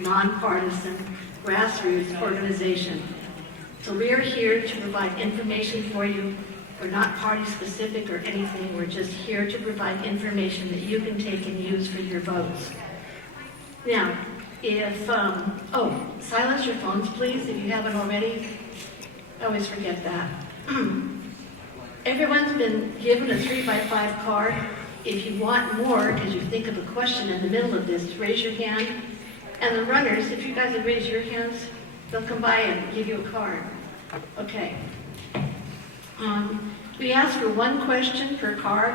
nonpartisan, grassroots organization. So we are here to provide information for you. We're not party specific or anything. We're just here to provide information that you can take and use for your votes. Now, if, silence your phones, please, if you haven't already. I always forget that. Everyone's been given a 3x5 card. If you want more, because you think of a question in the middle of this, raise your hand. And the runners, if you guys would raise your hands, they'll come by and give you a card. Okay. We ask for one question per card,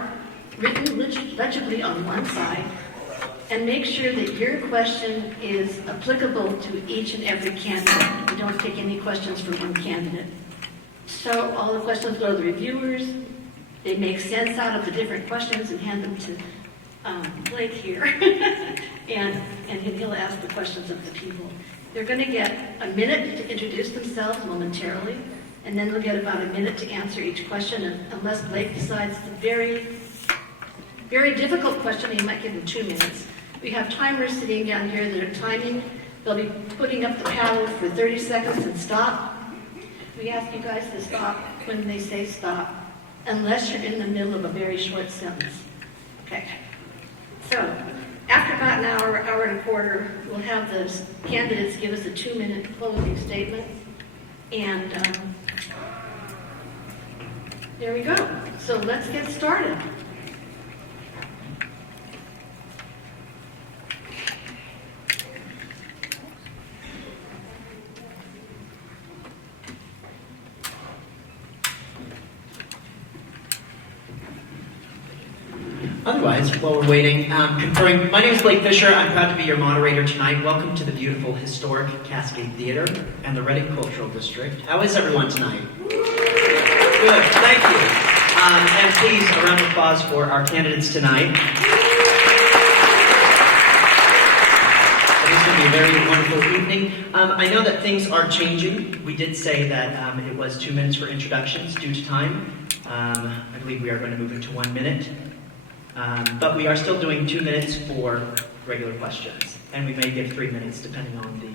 written legibly on one side, and make sure that your question is applicable to each and every candidate. We don't take any questions for one candidate. So all the questions go to the reviewers. They make sense out of the different questions and hand them to Blake here. and he'll ask the questions of the people. They're going to get a minute to introduce themselves momentarily, and then they'll get about a minute to answer each question, unless Blake decides the very, very difficult question, he might give them 2 minutes. We have timers sitting down here that are timing. They'll be putting up the paddle for 30 seconds and stop. We ask you guys to stop when they say stop, unless you're in the middle of a very short sentence. Okay. So, after about an hour, hour and a quarter, we'll have the candidates give us a 2-minute closing statement. And there we go. So let's get started. Otherwise, while we're waiting, conferring, my name is Blake Fisher. I'm proud to be your moderator tonight. Welcome to the beautiful historic Cascade Theater and the Reading Cultural District. How is everyone tonight? Good, thank you. And please, a round of applause for our candidates tonight. It's going to be a very wonderful evening. I know that things are changing. We did say that it was 2 minutes for introductions due to time. I believe we are going to move it to 1 minute. But we are still doing 2 minutes for regular questions, and we may give 3 minutes depending on the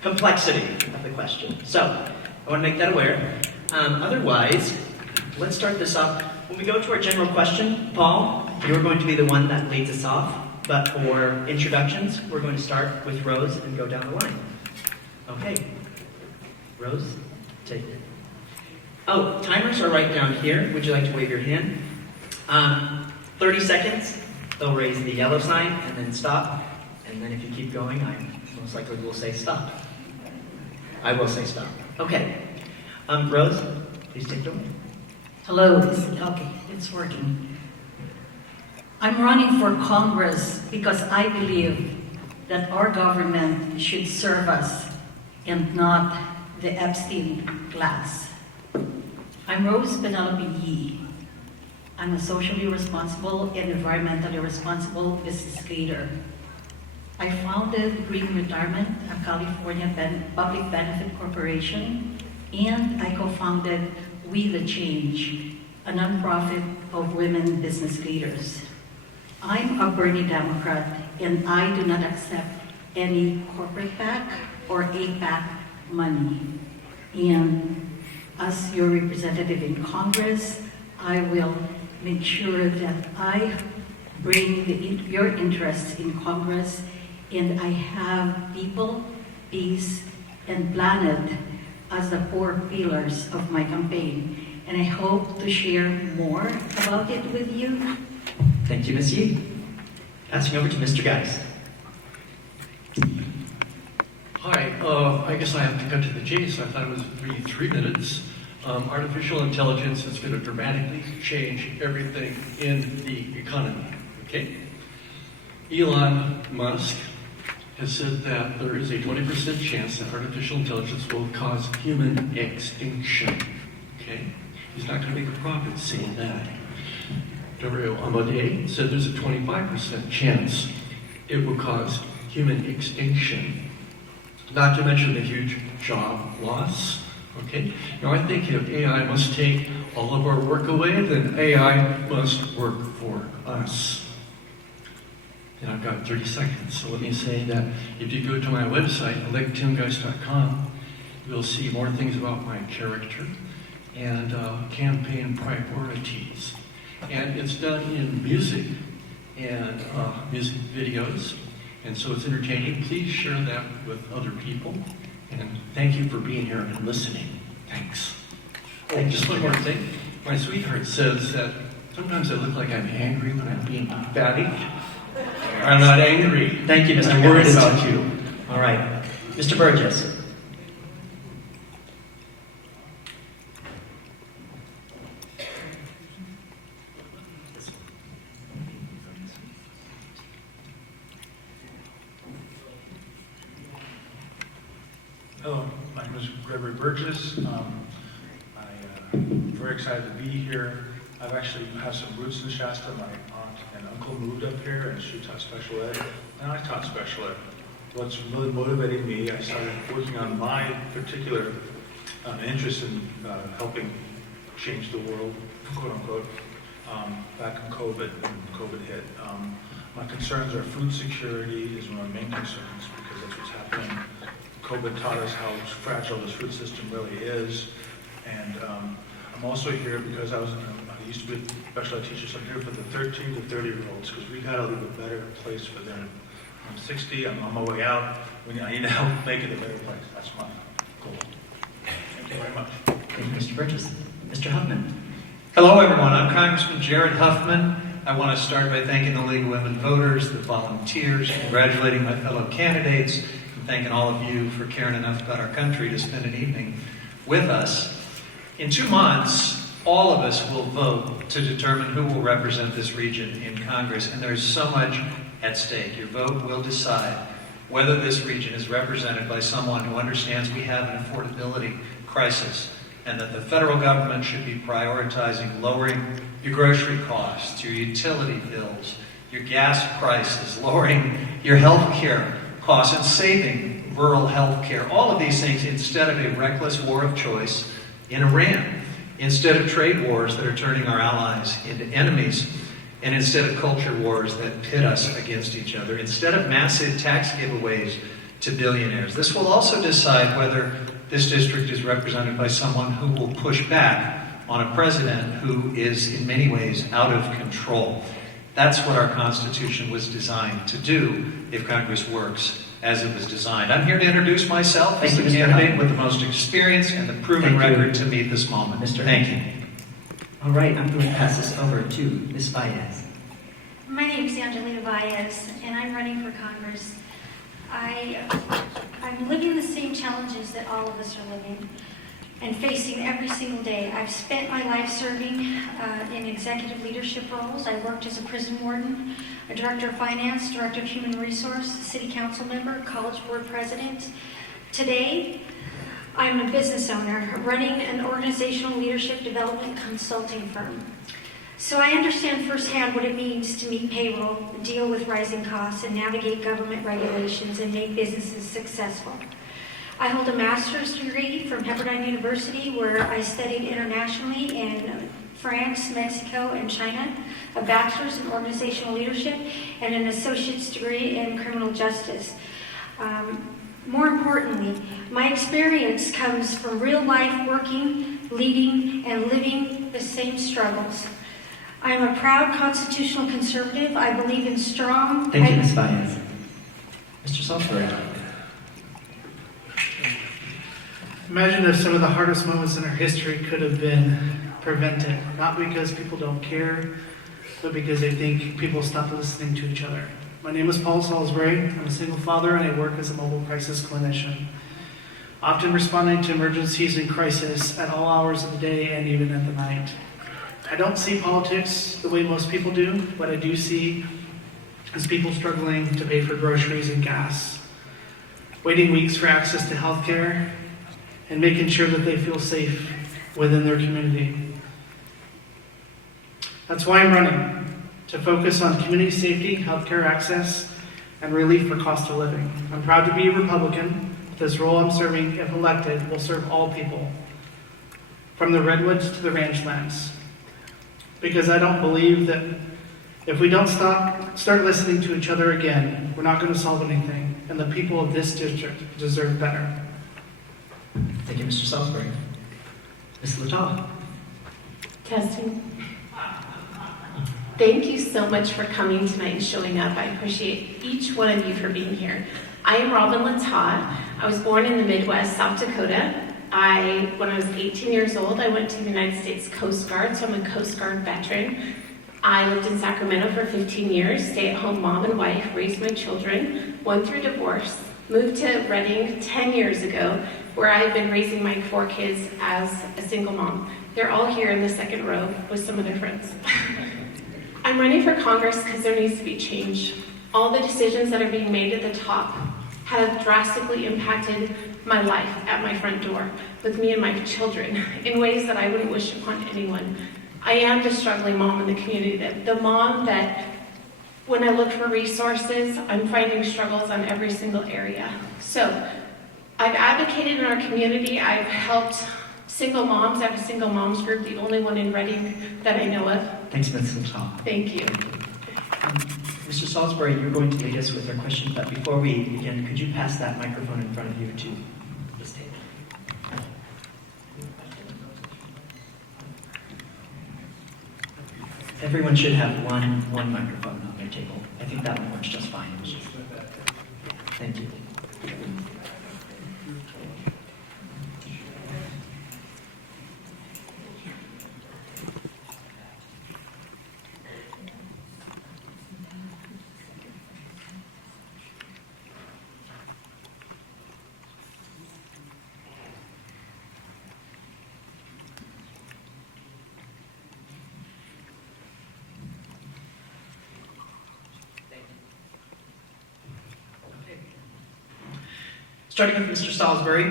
complexity of the question. So, I want to make that aware. Otherwise, let's start this off. When we go to our general question, Paul, you're going to be the one that leads us off, but for introductions, we're going to start with Rose and go down the line. Okay, Rose, take it. Oh, timers are right down here. Would you like to wave your hand? 30 seconds, they'll raise the yellow sign and then stop. And then if you keep going, I most likely will say stop. I will say stop. Okay. Rose, please take it away. Hello, okay, it's working. I'm running for Congress because I believe that our government should serve us and not the Epstein class. I'm Rose Penelope Yee. I'm a socially responsible and environmentally responsible business leader. I founded Green Retirement, a California public benefit corporation, and I co-founded We the Change, a nonprofit of women business leaders. I'm a Bernie Democrat, and I do not accept any corporate PAC or APAC money. And as your representative in Congress, I will make sure that I bring your interests in Congress, and I have people, peace, and planet as the 4 pillars of my campaign. And I hope to share more about it with you. Thank you, Ms. Yee. Passing over to Mr. Geist. Hi, I guess I have to cut to the chase. I thought it was really 3 minutes. Artificial intelligence is going to dramatically change everything in the economy, okay? Elon Musk has said that there is a 20% chance that artificial intelligence will cause human extinction, okay? He's not going to make a profit saying that. Gabriel Amade said there's a 25% chance it will cause human extinction, not to mention the huge job loss. Okay, now I think if AI must take all of our work away, then AI must work for us. And I've got 30 seconds, so let me say that if you go to my website, electtimgeist.com, you'll see more things about my character and campaign priorities. And it's done in music and music videos, and so it's entertaining. Please share that with other people, and thank you for being here and listening. Thanks. Oh, just one more thing. My sweetheart says that sometimes I look like I'm angry when I'm being batty. I'm not angry. Thank you, Mr. I'm worried Geist. about you. All right. Mr. Burgess. Hello, my name is Gregory Burgess. I'm very excited to be here. I've actually have some roots in Shasta. My aunt and uncle moved up here, and she taught special ed, and I taught special ed. What's really motivating me, I started working on my particular interest in helping change the world, quote unquote, back in COVID, when COVID hit. My concerns are food security is one of my main concerns, because that's what's happening. COVID taught us how fragile this food system really is, and I'm also here because I used to be a special ed teacher, so I'm here for the 13 to 30-year-olds, because we got to leave a better place for them. I'm 60, I'm on my way out, I need to help make it a better place. That's my goal. Thank you very much. Thank you, Mr. Burgess. Mr. Huffman. Hello, everyone. I'm Congressman Jared Huffman. I want to start by thanking the League of Women Voters, the volunteers, congratulating my fellow candidates, and thanking all of you for caring enough about our country to spend an evening with us. In 2 months, all of us will vote to determine who will represent this region in Congress, and there's so much at stake. Your vote will decide whether this region is represented by someone who understands we have an affordability crisis, and that the federal government should be prioritizing lowering your grocery costs, your utility bills, your gas prices, lowering your health care costs, and saving rural health care. All of these things instead of a reckless war of choice in Iran, instead of trade wars that are turning our allies into enemies, and instead of culture wars that pit us against each other, instead of massive tax giveaways to billionaires. This will also decide whether this district is represented by someone who will push back on a president who is in many ways out of control. That's what our Constitution was designed to do if Congress works as it was designed. I'm here to introduce myself as Thank the you, Mr. candidate Hunt. with the most experience and the proven Thank you. record to meet this moment. Mr. Thank Hunt. you. All right, I'm going to pass this over to Ms. Valles. My name is Angelita Valles, and I'm running for Congress. I'm living the same challenges that all of us are living and facing every single day. I've spent my life serving in executive leadership roles. I worked as a prison warden, a director of finance, director of human resource, city council member, college board president. Today, I'm a business owner running an organizational leadership development consulting firm. So I understand firsthand what it means to meet payroll, deal with rising costs, and navigate government regulations and make businesses successful. I hold a master's degree from Pepperdine University, where I studied internationally in France, Mexico, and China, a bachelor's in organizational leadership, and an associate's degree in criminal justice. More importantly, my experience comes from real life working, leading, and living the same struggles. I am a proud constitutional conservative. I believe in strong... Thank you, Ms. Valles. Mr. Saulsbury. Imagine if some of the hardest moments in our history could have been prevented, not because people don't care, but because they think people stop listening to each other. My name is Paul Saulsbury. I'm a single father, and I work as a mobile crisis clinician, often responding to emergencies and crisis at all hours of the day and even at the night. I don't see politics the way most people do. What I do see is people struggling to pay for groceries and gas, waiting weeks for access to health care, and making sure that they feel safe within their community. That's why I'm running, to focus on community safety, healthcare access, and relief for cost of living. I'm proud to be a Republican. This role I'm serving, if elected, will serve all people, from the redwoods to the ranchlands. Because I don't believe that If we don't start listening to each other again, we're not going to solve anything, and the people of this district deserve better. Thank you, Mr. Saulsbury. Ms. Littau. Testing. Thank you so much for coming tonight and showing up. I appreciate each one of you for being here. I am Robin Littau. I was born in the Midwest, South Dakota. When I was 18 years old, I went to the United States Coast Guard, so I'm a Coast Guard veteran. I lived in Sacramento for 15 years, stay-at-home mom and wife, raised my children, went through divorce, moved to Redding 10 years ago, where I've been raising my 4 kids as a single mom. They're all here in the second row with some of their friends. I'm running for Congress because there needs to be change. All the decisions that are being made at the top have drastically impacted my life at my front door with me and my children in ways that I wouldn't wish upon anyone. I am the struggling mom in the community, the mom that when I look for resources, I'm finding struggles on every single area. So I've advocated in our community. I've helped single moms. I have a single moms group, the only one in Redding that I know of. Thanks, Ms. Littau. Thank you. Mr. Saulsbury, you're going to lead us with our question, but before we begin, could you pass that microphone in front of you to the stage? Everyone should have one microphone on their table. I think that one works just fine. Thank you. Starting with Mr. Saulsbury,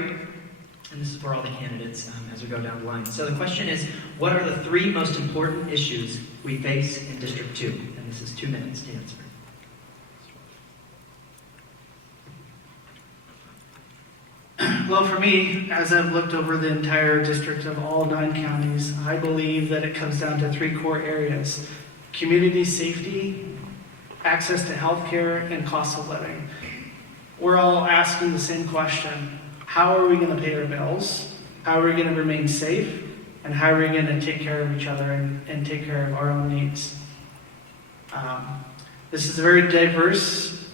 and this is for all the candidates as we go down the line. So the question is, what are the 3 most important issues we face in District 2? And this is 2 minutes to answer. Well, for me, as I've looked over the entire district of all 9 counties, I believe that it comes down to 3 core areas: community safety, access to health care, and cost of living. We're all asking the same question: how are we going to pay our bills? How are we going to remain safe? And how are we going to take care of each other and take care of our own needs? This is a very diverse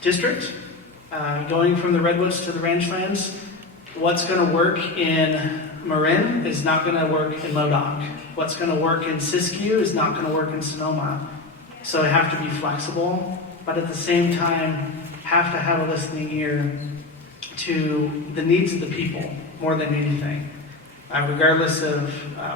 district, going from the Redwoods to the Ranchlands. What's going to work in Marin is not going to work in Modoc. What's going to work in Siskiyou is not going to work in Sonoma. So I have to be flexible, but at the same time, have to have a listening ear to the needs of the people more than anything. Regardless of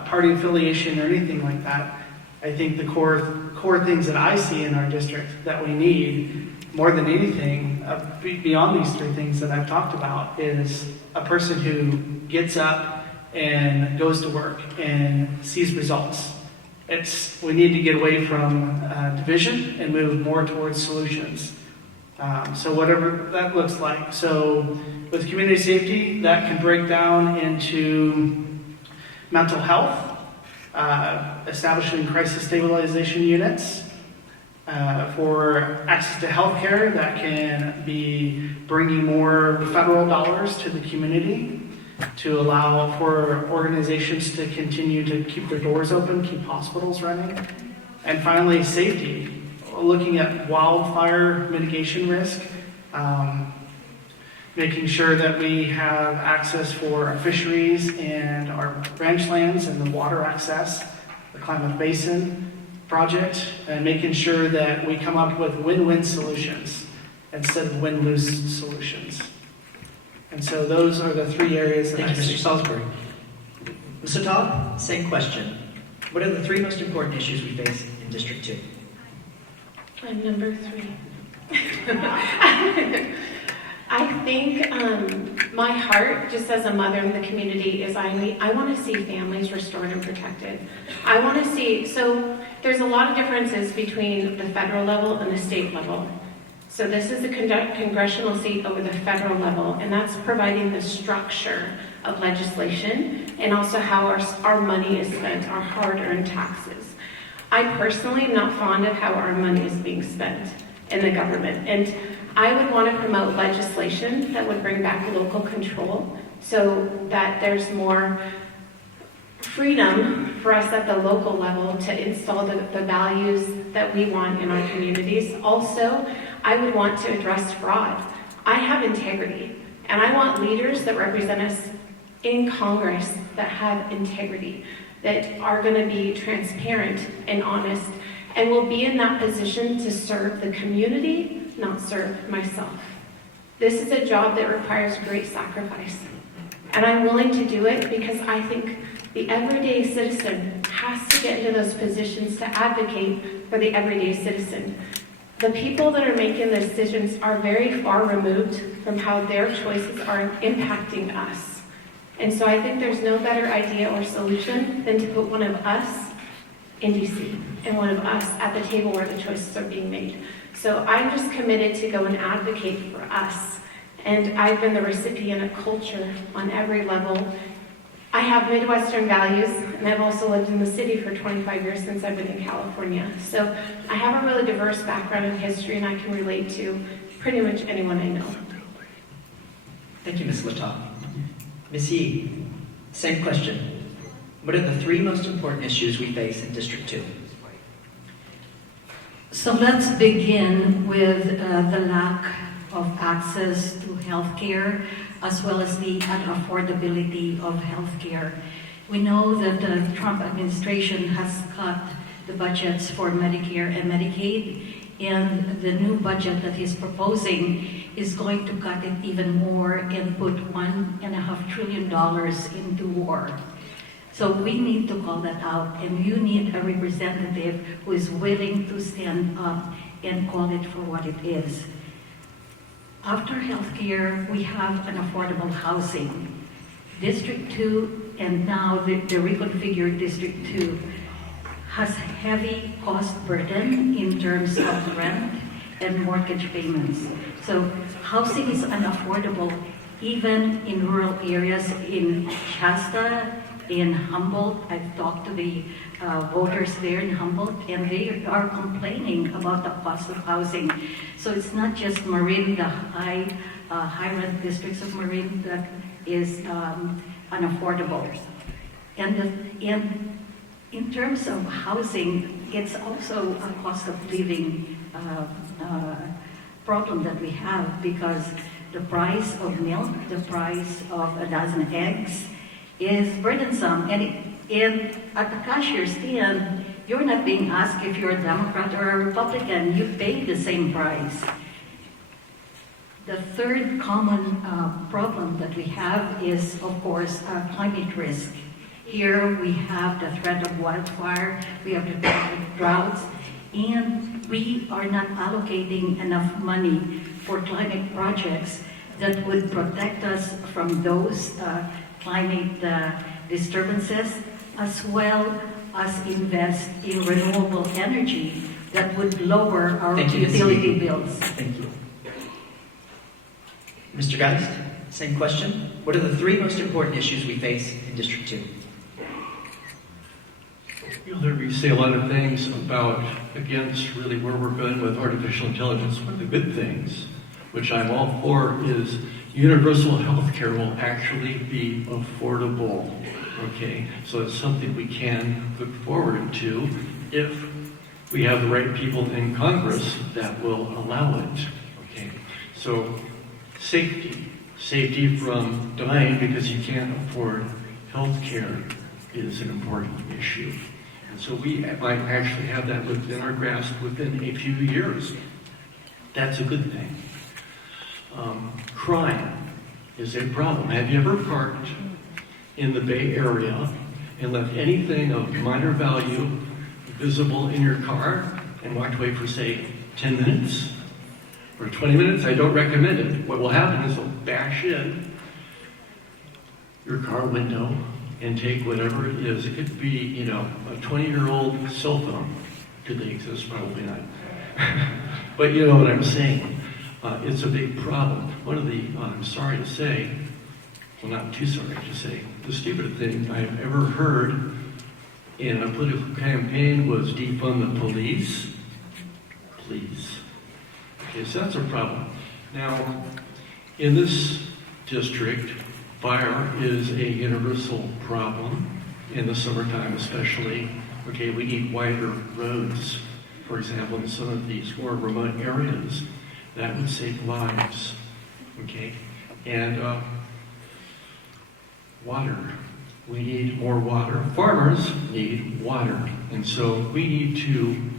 party affiliation or anything like that, I think the core things that I see in our district that we need more than anything, beyond these 3 things that I've talked about, is a person who gets up and goes to work and sees results. We need to get away from division and move more towards solutions. So whatever that looks like. So with community safety, that can break down into mental health, establishing crisis stabilization units. For access to health care, that can be bringing more federal dollars to the community to allow for organizations to continue to keep their doors open, keep hospitals running. And finally, safety. Looking at wildfire mitigation risk, making sure that we have access for our fisheries and our ranch lands and the water access, the Klamath Basin project, and making sure that we come up with win-win solutions instead of win-lose solutions. And so those are the 3 areas that Thank you, I Mr. see. Saulsbury. Ms. Littau, same question. What are the 3 most important issues we face in District 2? I'm number 3. I think my heart, just as a mother in the community, is I want to see families restored and protected. I want to see, so there's a lot of differences between the federal level and the state level. So this is a congressional seat over the federal level, and that's providing the structure of legislation and also how our money is spent, our hard-earned taxes. I personally am not fond of how our money is being spent in the government. And I would want to promote legislation that would bring back local control so that there's more freedom for us at the local level to install the values that we want in our communities. Also, I would want to address fraud. I have integrity, and I want leaders that represent us in Congress that have integrity, that are going to be transparent and honest, and will be in that position to serve the community, not serve myself. This is a job that requires great sacrifice, and I'm willing to do it because I think the everyday citizen has to get into those positions to advocate for the everyday citizen. The people that are making the decisions are very far removed from how their choices are impacting us. And so I think there's no better idea or solution than to put one of us in DC and one of us at the table where the choices are being made. So I'm just committed to go and advocate for us. And I've been the recipient of culture on every level. I have Midwestern values, and I've also lived in the city for 25 years since I've been in California. So I have a really diverse background in history, and I can relate to pretty much anyone I know. Thank you, Ms. Littau. Ms. Yee, same question. What are the 3 most important issues we face in District 2? So let's begin with the lack of access to healthcare, as well as the unaffordability of healthcare. We know that the Trump administration has cut the budgets for Medicare and Medicaid, and the new budget that he's proposing is going to cut it even more and put $1.5 trillion into war. So we need to call that out, and you need a representative who is willing to stand up and call it for what it is. After healthcare, we have an affordable housing. District 2, and now the reconfigured District 2, has heavy cost burden in terms of rent and mortgage payments. So housing is unaffordable even in rural areas in Shasta, in Humboldt. I've talked to the voters there in Humboldt, and they are complaining about the cost of housing. So it's not just Marin, the high rent districts of Marin, that is unaffordable. And in terms of housing, it's also a cost of living problem that we have, because the price of milk, the price of a dozen eggs is burdensome. And at the cashier stand, you're not being asked if you're a Democrat or a Republican. You pay the same price. The third common problem that we have is, of course, climate risk. Here we have the threat of wildfire, we have the threat of droughts, and we are not allocating enough money for climate projects that would protect us from those climate disturbances, as well as invest in renewable energy that would lower our utility bills. Thank you. Mr. Geist, same question. What are the 3 most important issues we face in District 2? You'll hear me say a lot of things against really where we're going with artificial intelligence. One of the good things, which I'm all for, is universal health care will actually be affordable. Okay, so it's something we can look forward to if we have the right people in Congress that will allow it. Okay, so safety from dying because you can't afford health care is an important issue. And so we might actually have that within our grasp within a few years. That's a good thing. Crime is a problem. Have you ever parked in the Bay Area and left anything of minor value visible in your car and walked away for, say, 10 minutes or 20 minutes? I don't recommend it. What will happen is they'll bash in your car window and take whatever it is. It could be, a 20-year-old cell phone. Do they exist? Probably not. But you know what I'm saying. It's a big problem. One of the, I'm sorry to say, well, not too sorry to say, the stupidest thing I've ever heard And a political campaign was defund the police. Please. Okay, so that's a problem. Now, in this district, fire is a universal problem in the summertime especially. Okay, we need wider roads, for example, in some of these more remote areas. That would save lives. Okay, and water. We need more water. Farmers need water. And so we need to,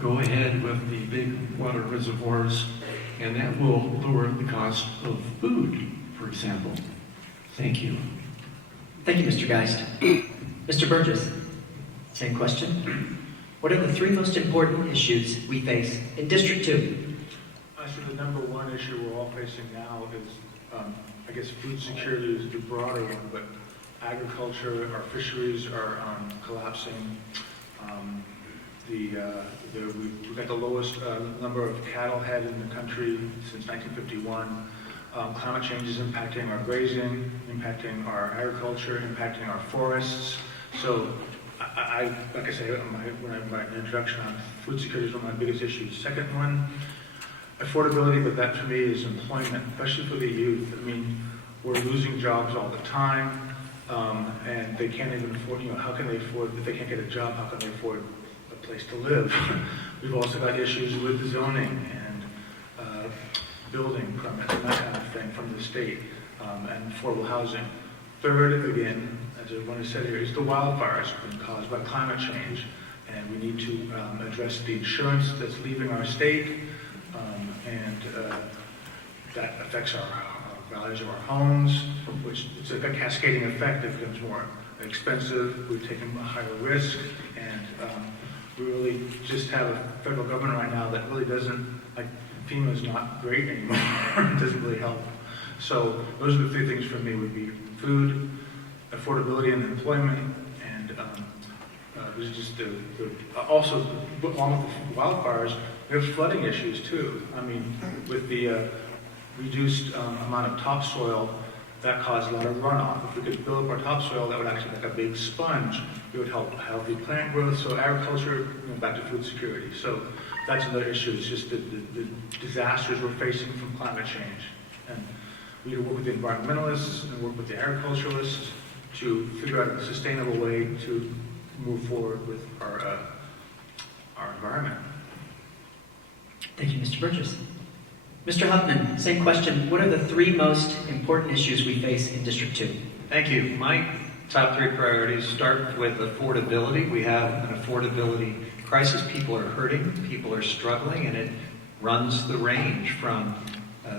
go ahead with the big water reservoirs, and that will lower the cost of food, for example. Thank you. Thank you, Mr. Geist. Mr. Burgess, same question. What are the three most important issues we face in District 2? So the number one issue we're all facing now is, I guess food security is the broader one, but agriculture, our fisheries are collapsing. We've got the lowest number of cattle head in the country since 1951. Climate change is impacting our grazing, impacting our agriculture, impacting our forests. So, like I say, when I my introduction on food security is one of my biggest issues. Second one, affordability, but that to me is employment, especially for the youth. I mean, we're losing jobs all the time, and they can't even afford, how can they afford, if they can't get a job, how can they afford a place to live? We've also got issues with zoning and building permits and that kind of thing from the state, and affordable housing. Third, again, as everyone has said here, is the wildfires being caused by climate change, and we need to address the insurance that's leaving our state, and that affects our values of our homes, which it's like a cascading effect. It becomes more expensive, we're taking a higher risk, and we really just have a federal government right now that really doesn't, like, FEMA's not great anymore. It doesn't really help. So those are the three things for me would be food, affordability and employment, and there's just also, along with the wildfires, we have flooding issues too. I mean, with the reduced amount of topsoil, that caused a lot of runoff. If we could build up our topsoil, that would actually make a big sponge. It would help healthy plant growth, so agriculture, back to food security. So that's another issue, it's just the disasters we're facing from climate change. And we need to work with the environmentalists and work with the agriculturalists to figure out a sustainable way to move forward with our environment. Thank you, Mr. Burgess. Mr. Huffman, same question. What are the three most important issues we face in District 2? Thank you. My top three priorities start with affordability. We have an affordability crisis. People are hurting, people are struggling, and it runs the range from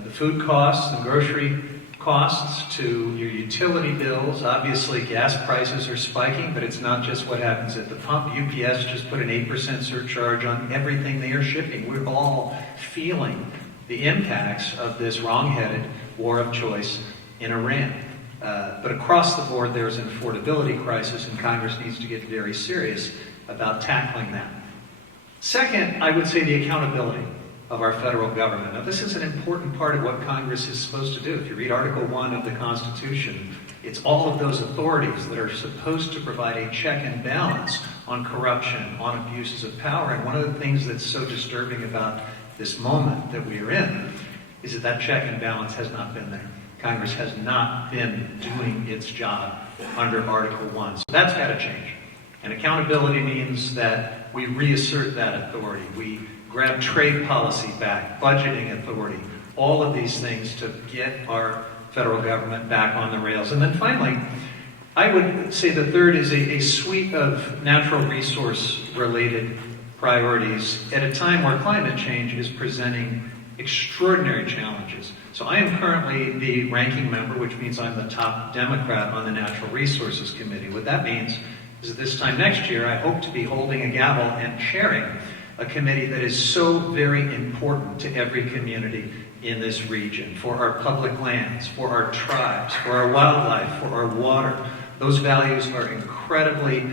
the food costs and grocery costs to your utility bills. Obviously, gas prices are spiking, but it's not just what happens at the pump. UPS just put an 8% surcharge on everything they are shipping. We're all feeling the impacts of this wrong-headed war of choice in Iran. But across the board, there's an affordability crisis, and Congress needs to get very serious about tackling that. Second, I would say the accountability of our federal government. Now, this is an important part of what Congress is supposed to do. If you read Article 1 of the Constitution, it's all of those authorities that are supposed to provide a check and balance on corruption, on abuses of power. And one of the things that's so disturbing about this moment that we are in is that that check and balance has not been there. Congress has not been doing its job under Article 1. So that's got to change. And accountability means that we reassert that authority. We grab trade policy back, budgeting authority, all of these things to get our federal government back on the rails. And then finally, I would say the third is a suite of natural resource related priorities at a time where climate change is presenting extraordinary challenges. So I am currently the ranking member, which means I'm the top Democrat on the Natural Resources Committee. What that means is that this time next year, I hope to be holding a gavel and chairing a committee that is so very important to every community in this region, for our public lands, for our tribes, for our wildlife, for our water. Those values are incredibly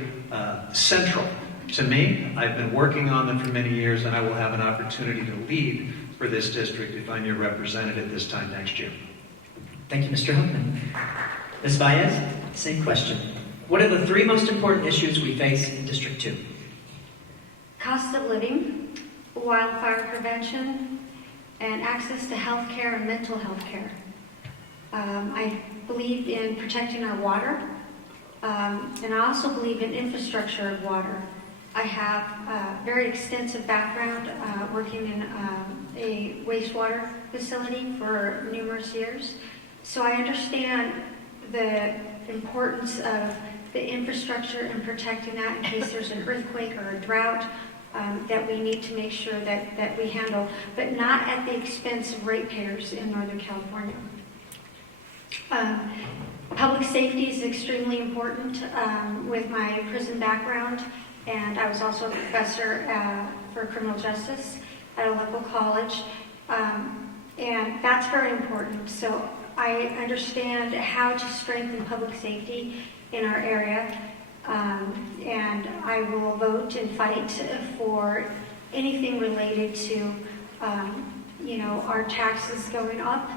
central to me. I've been working on them for many years, and I will have an opportunity to lead for this district if I'm your representative this time next year. Thank you, Mr. Huffman. Ms. Valles, same question. What are the 3 most important issues we face in District 2? Cost of living, wildfire prevention, and access to health care and mental health care. I believe in protecting our water, and I also believe in infrastructure of water. I have a very extensive background working in a wastewater facility for numerous years, so I understand the importance of the infrastructure and protecting that in case there's an earthquake or a drought that we need to make sure that we handle, but not at the expense of ratepayers in Northern California. Public safety is extremely important with my prison background, and I was also a professor for criminal justice at a local college, and that's very important. So I understand how to strengthen public safety in our area, and I will vote and fight for anything related to, our taxes going up,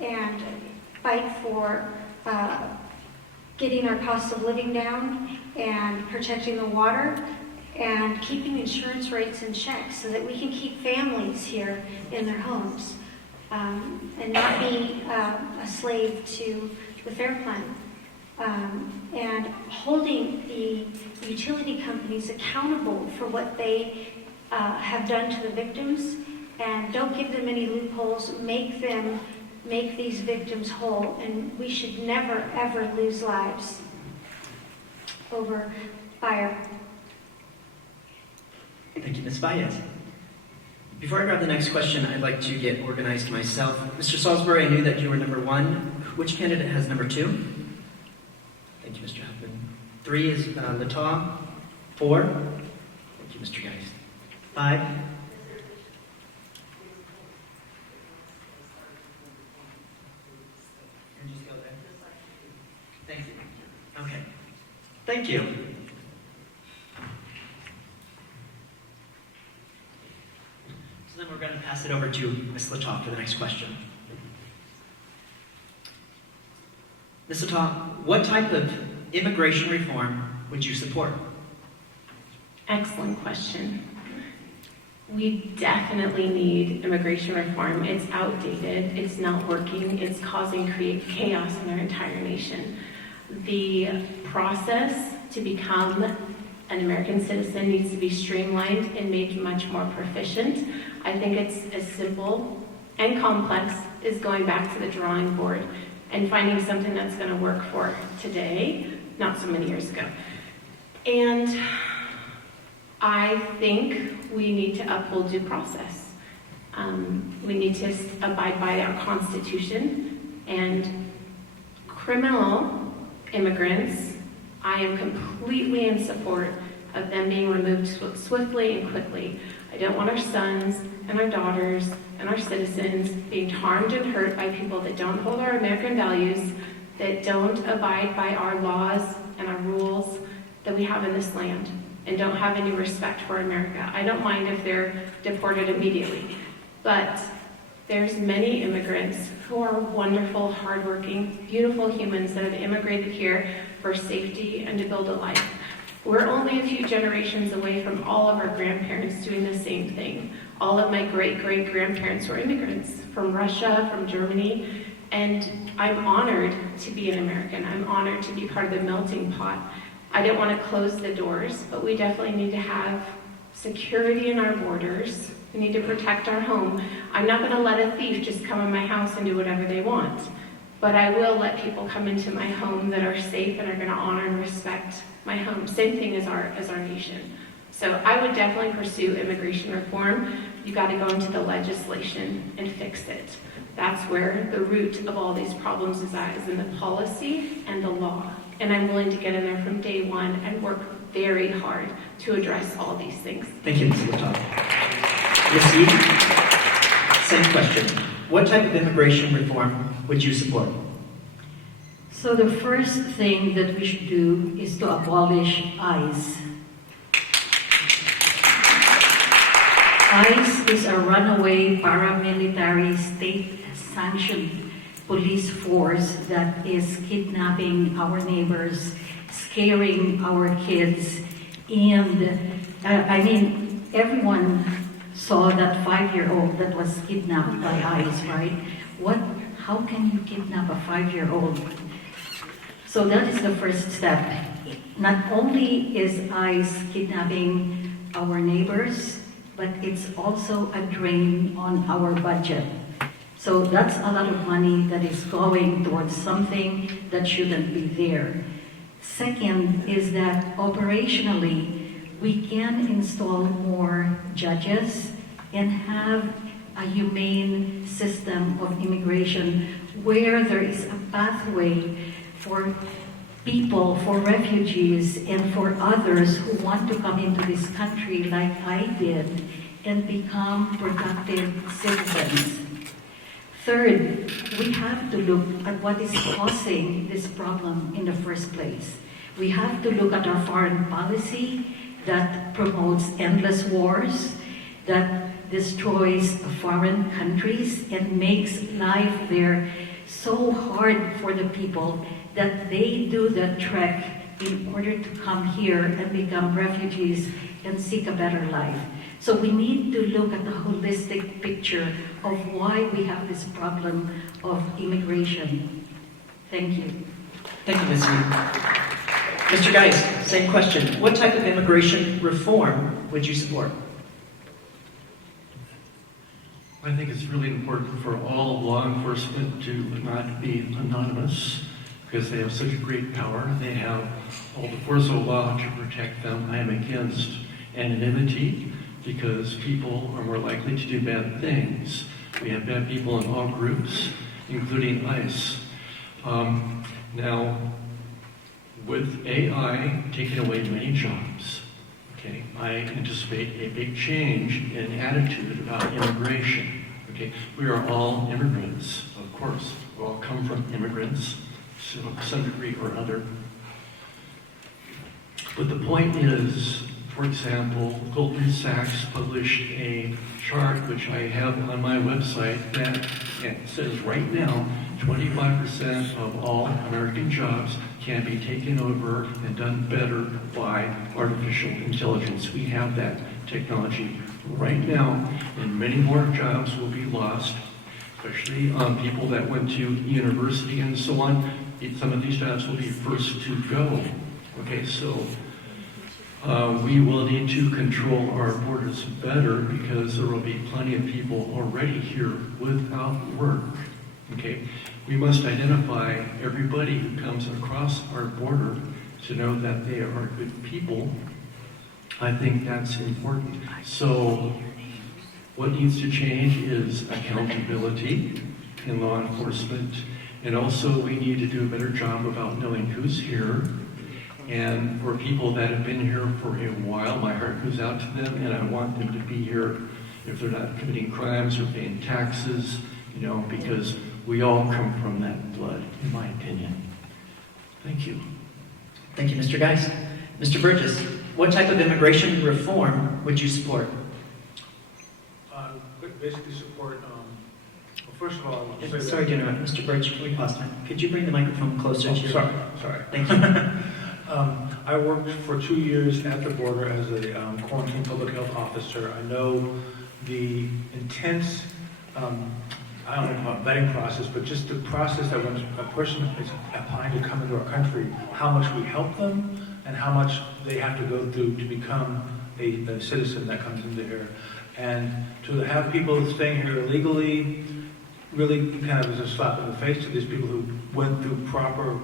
and fight for getting our cost of living down and protecting the water and keeping insurance rates in check so that we can keep families here in their homes and not be a slave to the FAIR Plan. And holding the utility companies accountable for what they have done to the victims, and don't give them any loopholes, make these victims whole, and we should never ever lose lives over fire. Thank you, Ms. Valles. Before I grab the next question, I'd like to get organized myself. Mr. Saulsbury, I knew that you were number 1. Which candidate has number 2? Thank you, Mr. Huffman. 3 is Littau. 4? Thank you, Mr. Geist. 5? Just go there. Thank you. Okay. Thank you. So then we're going to pass it over to Ms. Littau for the next question. Ms. Littau, what type of immigration reform would you support? Excellent question. We definitely need immigration reform. It's outdated, it's not working, it's causing chaos in our entire nation. The process to become an American citizen needs to be streamlined and made much more proficient. I think it's as simple and complex as going back to the drawing board and finding something that's going to work for today, not so many years ago. And I think we need to uphold due process. We need to abide by our Constitution, and criminal immigrants, I am completely in support of them being removed swiftly and quickly. I don't want our sons and our daughters and our citizens being harmed and hurt by people that don't hold our American values, that don't abide by our laws and our rules that we have in this land, and don't have any respect for America. I don't mind if they're deported immediately, but there's many immigrants who are wonderful, hardworking, beautiful humans that have immigrated here for safety and to build a life. We're only a few generations away from all of our grandparents doing the same thing. All of my great-great-grandparents were immigrants from Russia, from Germany, and I'm honored to be an American. I'm honored to be part of the melting pot. I don't want to close the doors, but we definitely need to have security in our borders. We need to protect our home. I'm not going to let a thief just come in my house and do whatever they want, but I will let people come into my home that are safe and are going to honor and respect my home. Same thing as our nation. So I would definitely pursue immigration reform. You got to go into the legislation and fix it. That's where the root of all these problems is in the policy and the law. And I'm willing to get in there from day one and work very hard to address all these things. Thank you, Ms. Littau. Ms. Yee, same question. What type of immigration reform would you support? So the first thing that we should do is to abolish ICE. ICE is a runaway paramilitary state-sanctioned police force that is kidnapping our neighbors, scaring our kids, and everyone saw that 5-year-old that was kidnapped by ICE, right? How can you kidnap a 5-year-old? So that is the first step. Not only is ICE kidnapping our neighbors, but it's also a drain on our budget. So that's a lot of money that is going towards something that shouldn't be there. Second is that operationally, we can install more judges and have a humane system of immigration where there is a pathway for people, for refugees, and for others who want to come into this country like I did and become productive citizens. Third, we have to look at what is causing this problem in the first place. We have to look at our foreign policy that promotes endless wars, that destroys foreign countries and makes life there so hard for the people that they do the trek in order to come here and become refugees and seek a better life. So we need to look at the holistic picture of why we have this problem of immigration. Thank you. Thank you, Ms. Lee. Mr. Geist, same question. What type of immigration reform would you support? I think it's really important for all law enforcement to not be anonymous because they have such a great power. They have all the force of law to protect them. I am against anonymity because people are more likely to do bad things. We have bad people in all groups, including ICE. Now, with AI taking away many jobs, okay, I anticipate a big change in attitude about immigration. Okay, we are all immigrants, of course. We all come from immigrants to some degree or other. But the point is, for example, Goldman Sachs published a chart, which I have on my website, that says right now 25% of all American jobs can be taken over and done better by artificial intelligence. We have that technology right now, and many more jobs will be lost, especially people that went to university and so on. Some of these jobs will be first to go. Okay, so we will need to control our borders better because there will be plenty of people already here without work. Okay, we must identify everybody who comes across our border to know that they are good people. I think that's important. So what needs to change is accountability in law enforcement. And also we need to do a better job about knowing who's here. And for people that have been here for a while, my heart goes out to them, and I want them to be here if they're not committing crimes or paying taxes, you know, because we all come from that blood, in my opinion. Thank you. Thank you, Mr. Geist. Mr. Burgess, what type of immigration reform would you support? Basically support, well, first of all, I want to say Sorry to interrupt, Mr. Burgess, we paused time. Could you bring the microphone closer to you? Sorry. Thank you. I worked for 2 years at the border as a quarantine public health officer. I know the intense, I don't know about vetting process, but just the process that when a person is applying to come into our country, how much we help them and how much they have to go through to become a citizen that comes into here. And to have people staying here illegally really kind of is a slap in the face to these people who went through proper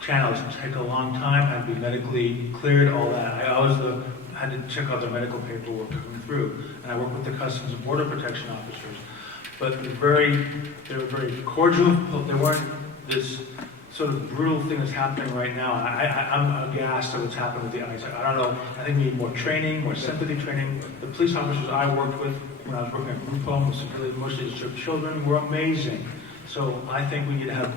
channels. Take a long time, had to be medically cleared, all that. I always had to check out their medical paperwork coming through. And I work with the Customs and Border Protection officers. But they were very cordial. They weren't this sort of brutal thing that's happening right now. I'm aghast at what's happening with the ICE. I don't know. I think we need more training, more sympathy training. The police officers I worked with when I was working at group home with severely mostly disturbed children were amazing. So I think we need to have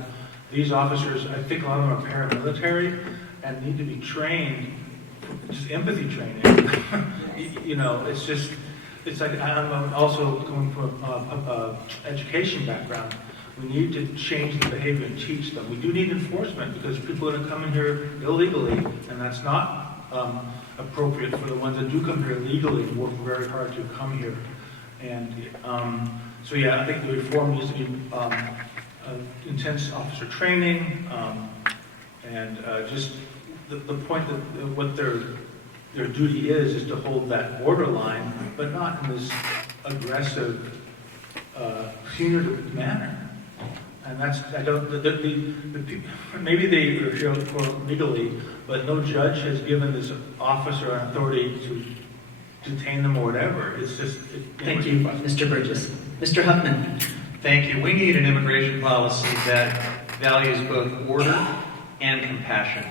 these officers. I think a lot of them are paramilitary and need to be trained, just empathy training. You know, it's just. It's like I'm also coming from an education background. We need to change the behavior and teach them. We do need enforcement because people that are coming here illegally, and that's not appropriate for the ones that do come here legally and work very hard to come here. And so yeah, I think the reform needs to be intense officer training, and just the point that what their duty is to hold that borderline, but not in this aggressive, punitive manner. And that's, I don't, the people, maybe they are here legally, but no judge has given this officer an authority to detain them or whatever. It's just... Thank you, Mr. Burgess. Mr. Huffman. Thank you. We need an immigration policy that values both order and compassion.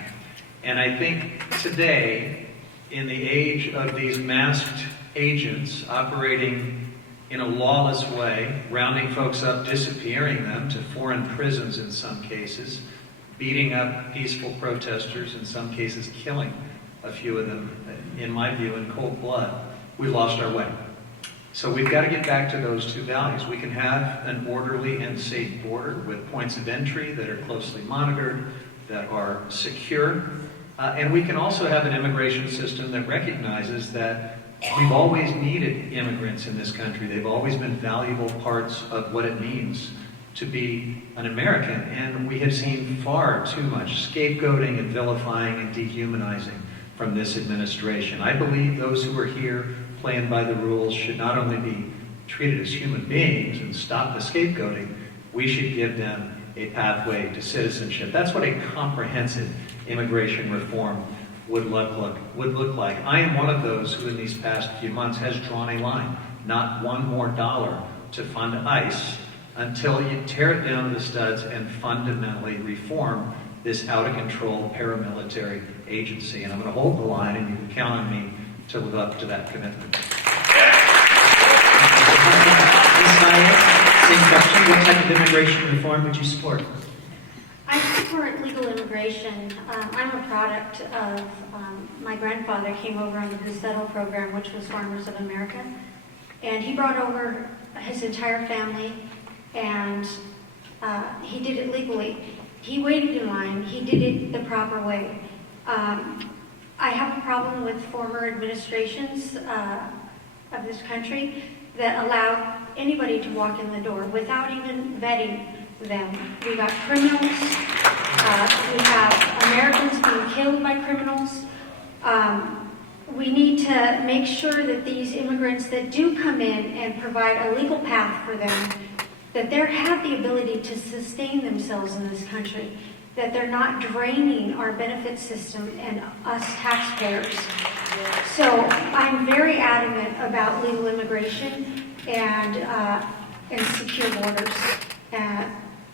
And I think today, in the age of these masked agents operating in a lawless way, rounding folks up, disappearing them to foreign prisons in some cases, beating up peaceful protesters, in some cases killing a few of them, in my view, in cold blood, we've lost our way. So we've got to get back to those two values. We can have an orderly and safe border with points of entry that are closely monitored, that are secure, and we can also have an immigration system that recognizes that we've always needed immigrants in this country. They've always been valuable parts of what it means to be an American, and we have seen far too much scapegoating and vilifying and dehumanizing from this administration. I believe those who are here playing by the rules should not only be treated as human beings and stop the scapegoating, we should give them a pathway to citizenship. That's what a comprehensive immigration reform would look like. I am one of those who in these past few months has drawn a line. Not one more dollar to fund ICE until you tear it down to the studs and fundamentally reform this out-of-control paramilitary agency. And I'm going to hold the line, and you can count on me to live up to that commitment. Same question. What type of immigration reform would you support? I support legal immigration. I'm a product of my grandfather came over on the Busettle program, which was Farmers of America, and he brought over his entire family, and he did it legally. He waited in line. He did it the proper way. I have a problem with former administrations of this country that allow anybody to walk in the door without even vetting them. We got criminals. We have Americans being killed by criminals. We need to make sure that these immigrants that do come in and provide a legal path for them, that they have the ability to sustain themselves in this country, that they're not draining our benefit system and us taxpayers. So I'm very adamant about legal immigration and secure borders.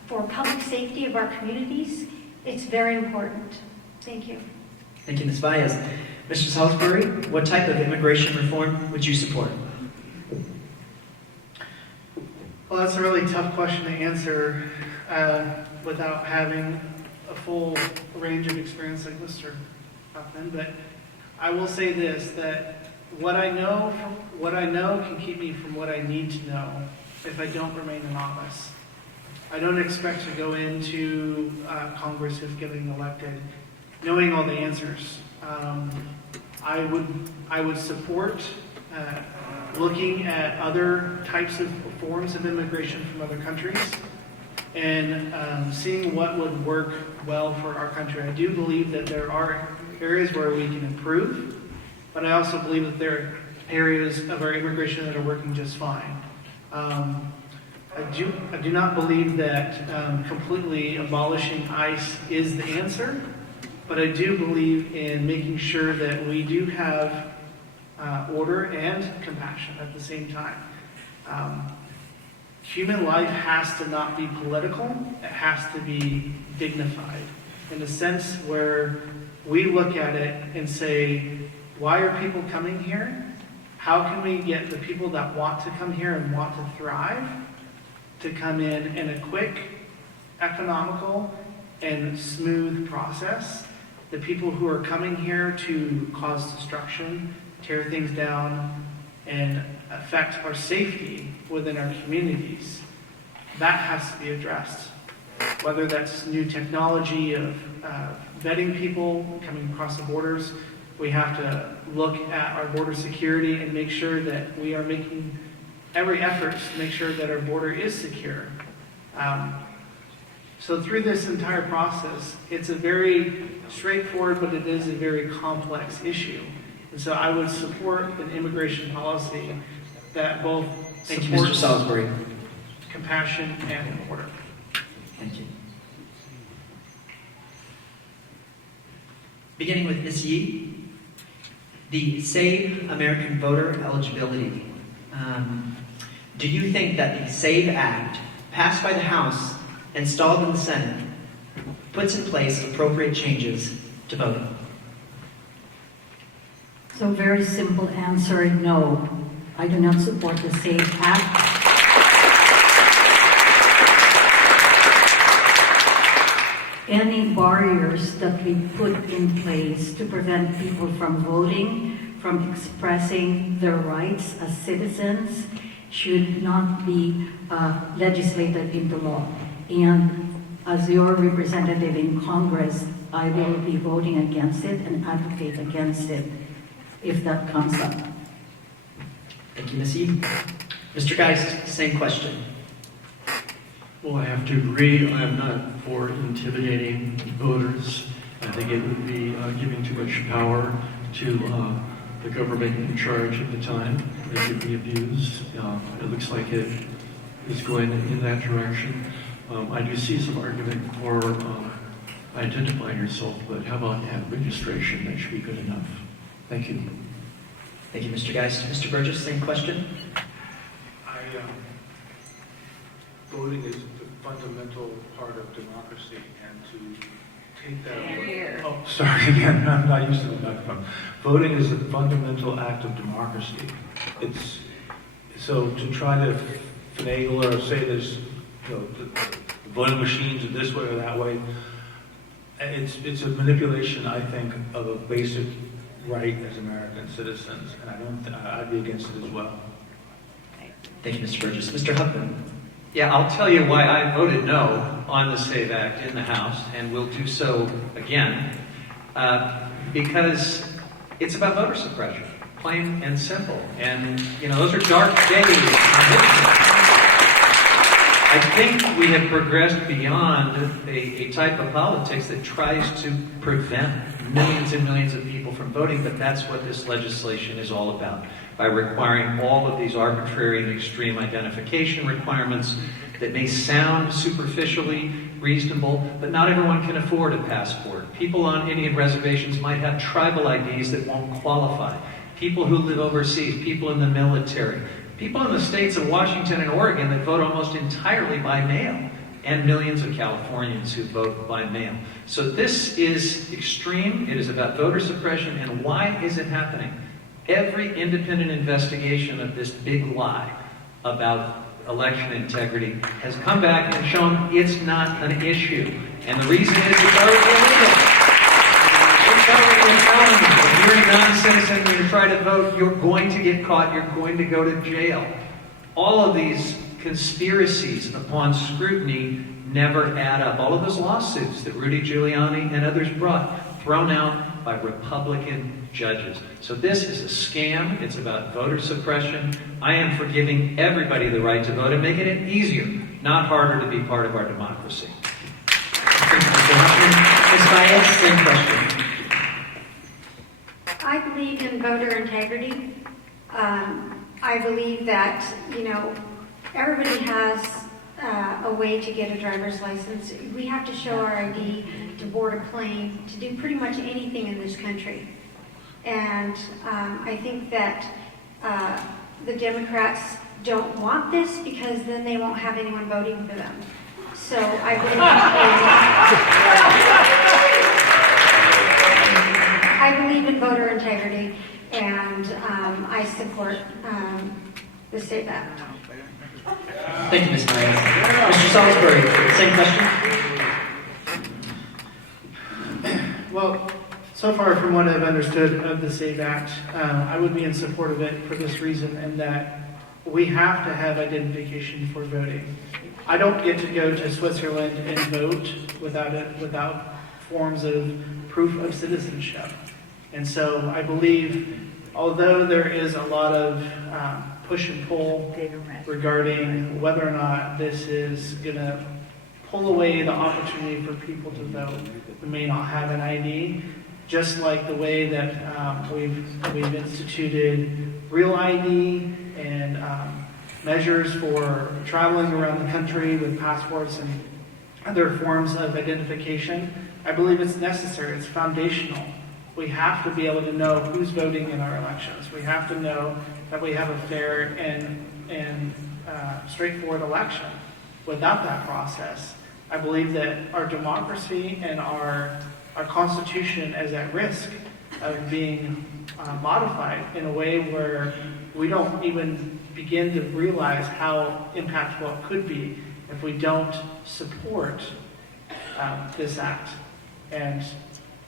For public safety of our communities, it's very important. Thank you. Thank you, Ms. Valles. Mr. Saulsbury, what type of immigration reform would you support? Well, that's a really tough question to answer without having a full range of experience like Mr. Huffman. But I will say this: that what I know can keep me from what I need to know if I don't remain in office. I don't expect to go into Congress if getting elected knowing all the answers. I would support looking at other types of forms of immigration from other countries and seeing what would work well for our country. I do believe that there are areas where we can improve, but I also believe that there are areas of our immigration that are working just fine. I do not believe that completely abolishing ICE is the answer, but I do believe in making sure that we do have order and compassion at the same time. Human life has to not be political. It has to be dignified in a sense where we look at it and say, why are people coming here? How can we get the people that want to come here and want to thrive to come in a quick, economical, and smooth process? The people who are coming here to cause destruction, tear things down, and affect our safety within our communities. that has to be addressed. Whether that's new technology of vetting people coming across the borders, we have to look at our border security and make sure that we are making every effort to make sure that our border is secure. So through this entire process, it's a very straightforward, but it is a very complex issue. And so I would support an immigration policy that both Thank you, Mr. supports Saulsbury. compassion and order. Thank you. Beginning with Ms. Yee, the Save American Voter Eligibility. Do you think that the SAVE Act, passed by the House and stalled in the Senate, puts in place appropriate changes to voting? So very simple answer, no. I do not support the SAVE Act. Any barriers that we put in place to prevent people from voting, from expressing their rights as citizens, should not be legislated into law. And as your representative in Congress, I will be voting against it and advocate against it if that comes up. Thank you, Ms. Yee. Mr. Geist, same question. Well, I have to agree. I am not for intimidating voters. I think it would be giving too much power to the government in charge at the time. It could be abused. It looks like it is going in that direction. I do see some argument for identifying yourself, but how about ad registration? That should be good enough. Thank you. Thank you, Mr. Geist. Mr. Burgess, same question. Voting is the fundamental part of democracy, and to take that away. Oh, sorry again, I'm not used to the microphone. Voting is a fundamental act of democracy. It's so to try to finagle or say there's the voting machines are this way or that way. It's a manipulation, I think, of a basic right as American citizens, and I'd be against it as well. Thank you, Mr. Burgess. Mr. Huffman. Yeah, I'll tell you why I voted no on the SAVE Act in the House, and will do so again, because it's about voter suppression, plain and simple. And, those are dark days. I think we have progressed beyond a type of politics that tries to prevent millions and millions of people from voting, but that's what this legislation is all about. By requiring all of these arbitrary and extreme identification requirements that may sound superficially reasonable, but not everyone can afford a passport. People on Indian reservations might have tribal IDs that won't qualify. People who live overseas, people in the military, people in the states of Washington and Oregon that vote almost entirely by mail, and millions of Californians who vote by mail. So this is extreme. It is about voter suppression. And why is it happening? Every independent investigation of this big lie about election integrity has come back and shown it's not an issue. And the reason is it's already illegal. It's already a felony. If you're a non-citizen and you try to vote, you're going to get caught. You're going to go to jail. All of these conspiracies upon scrutiny never add up. All of those lawsuits that Rudy Giuliani and others brought, thrown out by Republican judges. So this is a scam. It's about voter suppression. I am for giving everybody the right to vote and making it easier, not harder, to be part of our democracy. Thank you, Mr. Huffman. Ms. Valles, same question. I believe in voter integrity. I believe that, everybody has a way to get a driver's license. We have to show our ID to board a plane, to do pretty much anything in this country. And I think that the Democrats don't want this because then they won't have anyone voting for them. So I believe in voter integrity, and I support the SAVE Act. Thank you, Ms. Valles. Mr. Saulsbury, same question. Well, so far from what I've understood of the SAVE Act, I would be in support of it for this reason, and that we have to have identification for voting. I don't get to go to Switzerland and vote without forms of proof of citizenship. And so I believe, although there is a lot of push and pull regarding whether or not this is going to pull away the opportunity for people to vote who may not have an ID, just like the way that we've instituted real ID and measures for traveling around the country with passports and other forms of identification. I believe it's necessary, it's foundational. We have to be able to know who's voting in our elections. We have to know that we have a fair and straightforward election. Without that process, I believe that our democracy and our Constitution is at risk of being modified in a way where we don't even begin to realize how impactful it could be if we don't support this act. And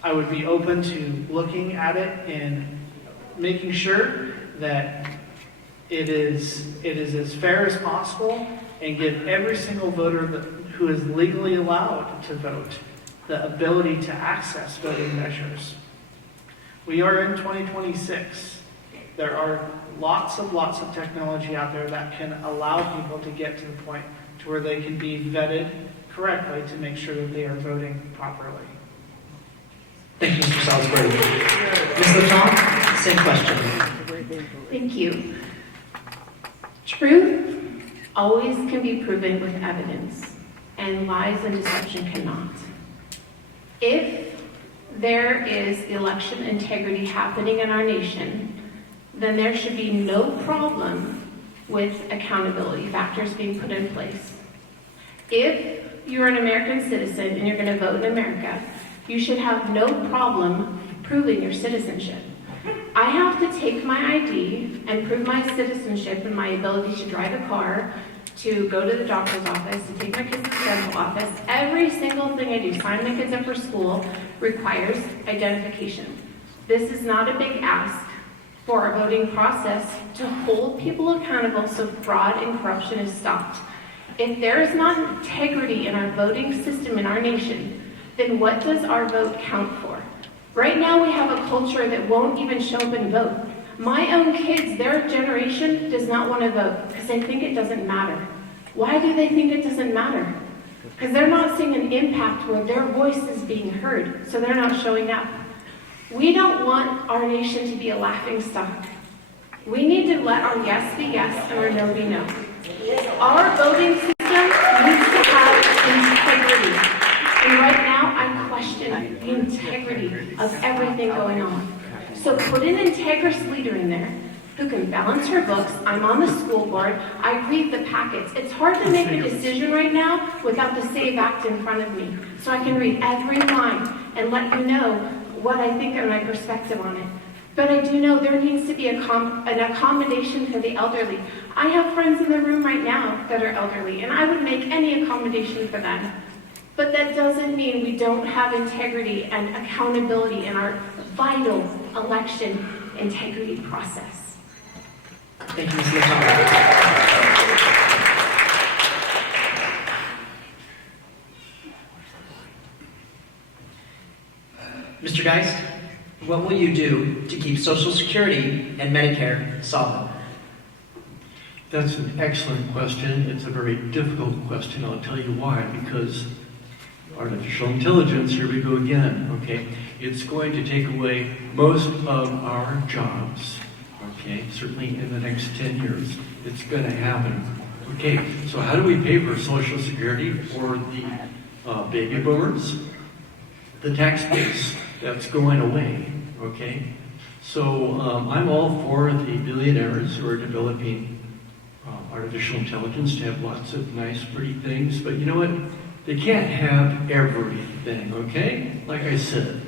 I would be open to looking at it and making sure that it is as fair as possible and give every single voter who is legally allowed to vote the ability to access voting measures. We are in 2026. There are lots of technology out there that can allow people to get to the point to where they can be vetted correctly to make sure that they are voting properly. Thank you, Mr. Saulsbury. Ms. Littau, same question. Thank you. Truth always can be proven with evidence, and lies and deception cannot. If there is election integrity happening in our nation, then there should be no problem with accountability factors being put in place. If you're an American citizen and you're going to vote in America, you should have no problem proving your citizenship. I have to take my ID and prove my citizenship and my ability to drive a car, to go to the doctor's office, to take my kids to the dental office. Every single thing I do, sign my kids up for school, requires identification. This is not a big ask for our voting process to hold people accountable so fraud and corruption is stopped. If there is not integrity in our voting system in our nation, then what does our vote count for? Right now we have a culture that won't even show up and vote. My own kids, their generation, does not want to vote because they think it doesn't matter. Why do they think it doesn't matter? Because they're not seeing an impact where their voice is being heard, so they're not showing up. We don't want our nation to be a laughingstock. We need to let our yes be yes and our no be no. Our voting system needs to have integrity. And right now, I question the integrity of everything going on. So put an integrous leader in there who can balance her books. I'm on the school board. I read the packets. It's hard to make a decision right now without the SAVE Act in front of me. So I can read every line and let you know what I think and my perspective on it. But I do know there needs to be an accommodation for the elderly. I have friends in the room right now that are elderly, and I would make any accommodation for them. But that doesn't mean we don't have integrity and accountability in our vital election integrity process. Thank you, Ms. Littau. Mr. Geist, what will you do to keep Social Security and Medicare solvent? That's an excellent question. It's a very difficult question. I'll tell you why. Because artificial intelligence, here we go again, okay? It's going to take away most of our jobs, okay? Certainly in the next 10 years, it's going to happen. Okay, so how do we pay for Social Security for the baby boomers? The tax base, that's going away, okay? So I'm all for the billionaires who are developing artificial intelligence to have lots of nice, pretty things, but you know what? They can't have everything, okay? Like I said,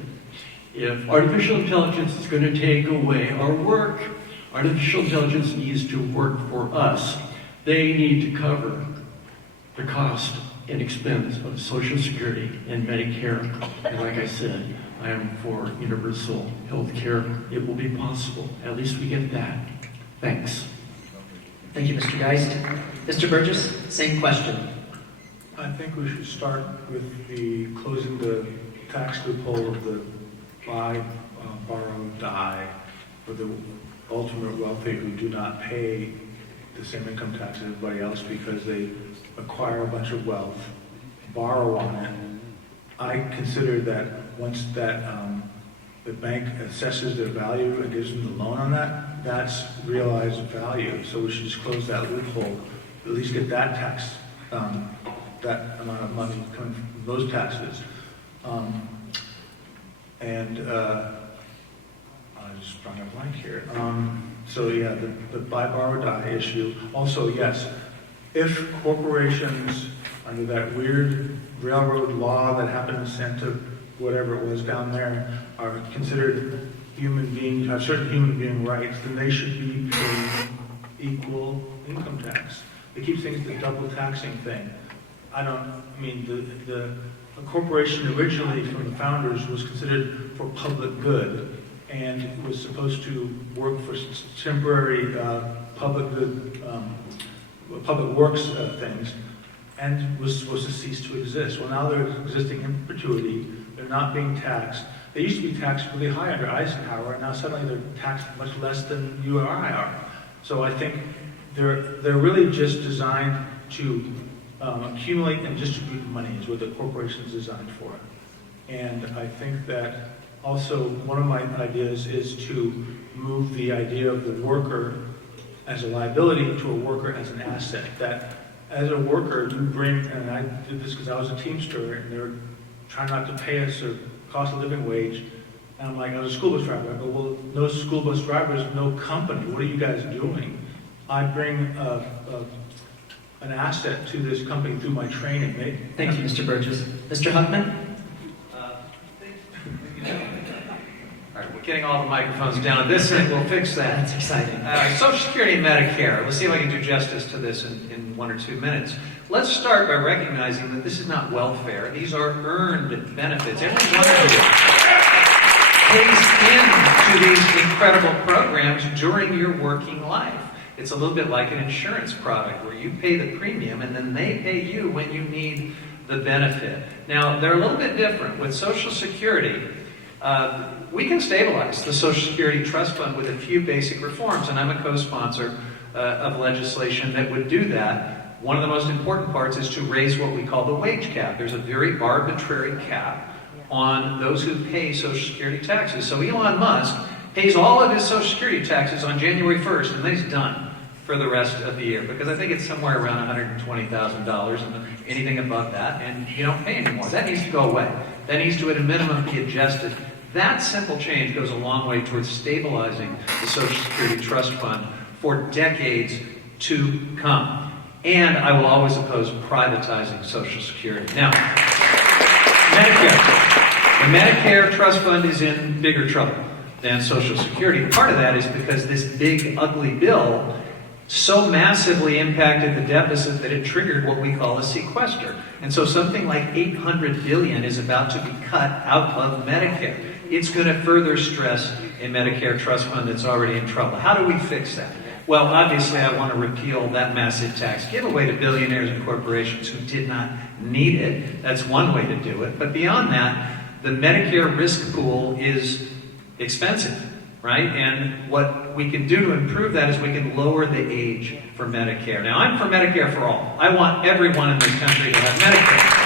if artificial intelligence is going to take away our work, artificial intelligence needs to work for us. They need to cover the cost and expense of Social Security and Medicare. And like I said, I am for universal health care. It will be possible. At least we get that. Thanks. Thank you, Mr. Geist. Mr. Burgess, same question. I think we should start with the closing the tax loophole of the buy, borrow, die for the ultimate wealthy who do not pay the same income tax as everybody else because they acquire a bunch of wealth, borrow on it. I consider that once that the bank assesses their value and gives them the loan on that, that's realized value. So we should just close that loophole, at least get that tax, that amount of money coming from those taxes. I just sprung a blank here. So yeah, the buy, borrow, die issue. Also, yes, if corporations under that weird railroad law that happened in Santa, whatever it was down there, are considered human beings, have certain human being rights, then they should be paying equal income tax. They keep saying it's the double taxing thing. The corporation originally from the founders was considered for public good and was supposed to work for temporary public good, public works things, and was supposed to cease to exist. Well, now they're existing in perpetuity. They're not being taxed. They used to be taxed really high under Eisenhower, and now suddenly they're taxed much less than you or I are. So I think they're really just designed to accumulate and distribute money is what the corporation is designed for. And I think that also one of my ideas is to move the idea of the worker as a liability to a worker as an asset. That as a worker, you bring, and I did this because I was a Teamster, and they're trying not to pay us a cost of living wage. And I'm like, I was a school bus driver. I go, well, no school bus drivers, no company. What are you guys doing? I bring an asset to this company through my training. Thank you, Mr. Burgess. Mr. Huffman? All right, we're getting all the microphones down. This end, we'll fix that. That's exciting. Social Security and Medicare. Let's see if I can do justice to this in 1 or 2 minutes. Let's start by recognizing that this is not welfare. These are earned benefits. Every one of you pays into these incredible programs during your working life. It's a little bit like an insurance product where you pay the premium and then they pay you when you need the benefit. Now, they're a little bit different. With Social Security, we can stabilize the Social Security Trust Fund with a few basic reforms, and I'm a co-sponsor of legislation that would do that. One of the most important parts is to raise what we call the wage cap. There's a very arbitrary cap on those who pay Social Security taxes. So Elon Musk pays all of his Social Security taxes on January 1st, and then he's done for the rest of the year, because I think it's somewhere around $120,000, and anything above that, and you don't pay anymore. That needs to go away. That needs to, at a minimum, be adjusted. That simple change goes a long way towards stabilizing the Social Security Trust Fund for decades to come. And I will always oppose privatizing Social Security. Now, Medicare. The Medicare Trust Fund is in bigger trouble than Social Security. Part of that is because this big, ugly bill so massively impacted the deficit that it triggered what we call a sequester. And so something like $800 billion is about to be cut out of Medicare. It's going to further stress a Medicare trust fund that's already in trouble. How do we fix that? Well, obviously, I want to repeal that massive tax giveaway to billionaires and corporations who did not need it. That's one way to do it. But beyond that, the Medicare risk pool is expensive, right? And what we can do to improve that is we can lower the age for Medicare. Now, I'm for Medicare for all. I want everyone in this country to have Medicare.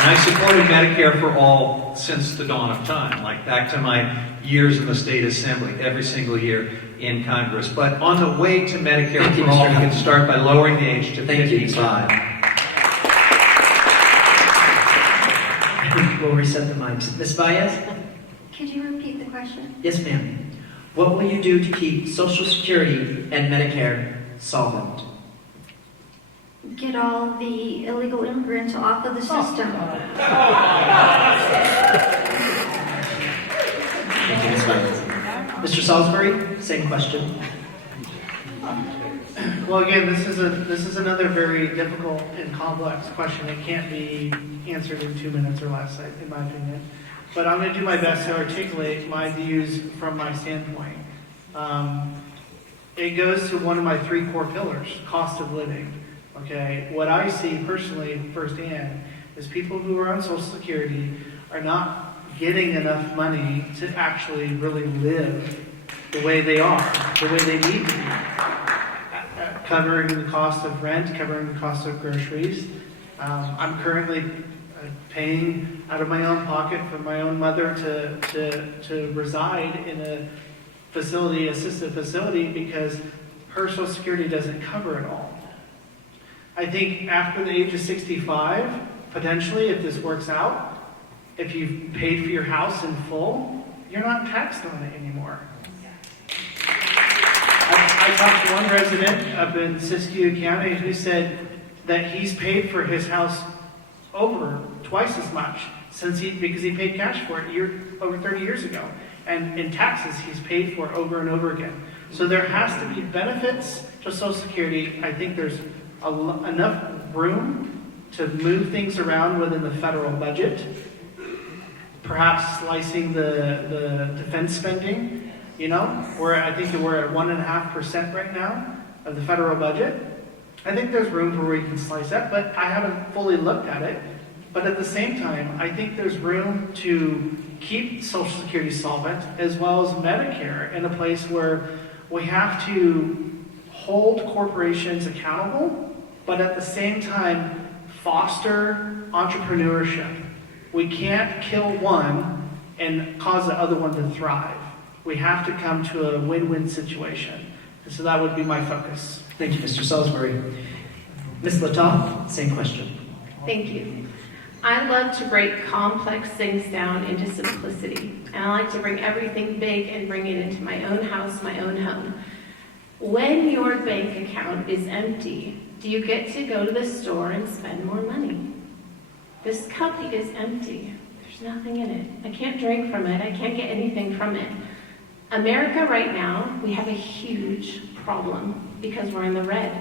And I supported Medicare for all since the dawn of time, like back to my years in the state assembly, every single year in Congress. But on the way to Medicare for all, we can start by lowering the age to 55. We'll reset the mics. Ms. Valles? Could you repeat the question? Yes, ma'am. What will you do to keep Social Security and Medicare solvent? Get all the illegal immigrants off of the system. Thank you, Ms. Valles. Mr. Saulsbury, same question. Well, again, this is another very difficult and complex question. It can't be answered in 2 minutes or less, in my opinion. But I'm going to do my best to articulate my views from my standpoint. It goes to one of my 3 core pillars, cost of living. okay? What I see personally firsthand is people who are on Social Security are not getting enough money to actually really live the way they are, the way they need to be. Covering the cost of rent, covering the cost of groceries. I'm currently paying out of my own pocket for my own mother to reside in a facility, assisted facility, because her Social Security doesn't cover it all. I think after the age of 65, potentially, if this works out, if you've paid for your house in full, you're not taxed on it anymore. I talked to one resident up in Siskiyou County who said that he's paid for his house over twice as much because he paid cash for it over 30 years ago. And in taxes, he's paid for over and over again. So there has to be benefits to Social Security. I think there's enough room to move things around within the federal budget. Perhaps slicing the defense spending. I think we're at 1.5% right now of the federal budget. I think there's room for where we can slice that, but I haven't fully looked at it. But at the same time, I think there's room to keep Social Security solvent as well as Medicare in a place where we have to hold corporations accountable, but at the same time foster entrepreneurship. We can't kill one and cause the other one to thrive. We have to come to a win-win situation. And so that would be my focus. Thank you, Mr. Saulsbury. Ms. Littau, same question. Thank you. I love to break complex things down into simplicity, and I like to bring everything big and bring it into my own house, my own home. When your bank account is empty, do you get to go to the store and spend more money? This cup is empty. There's nothing in it. I can't drink from it. I can't get anything from it. America right now, we have a huge problem because we're in the red.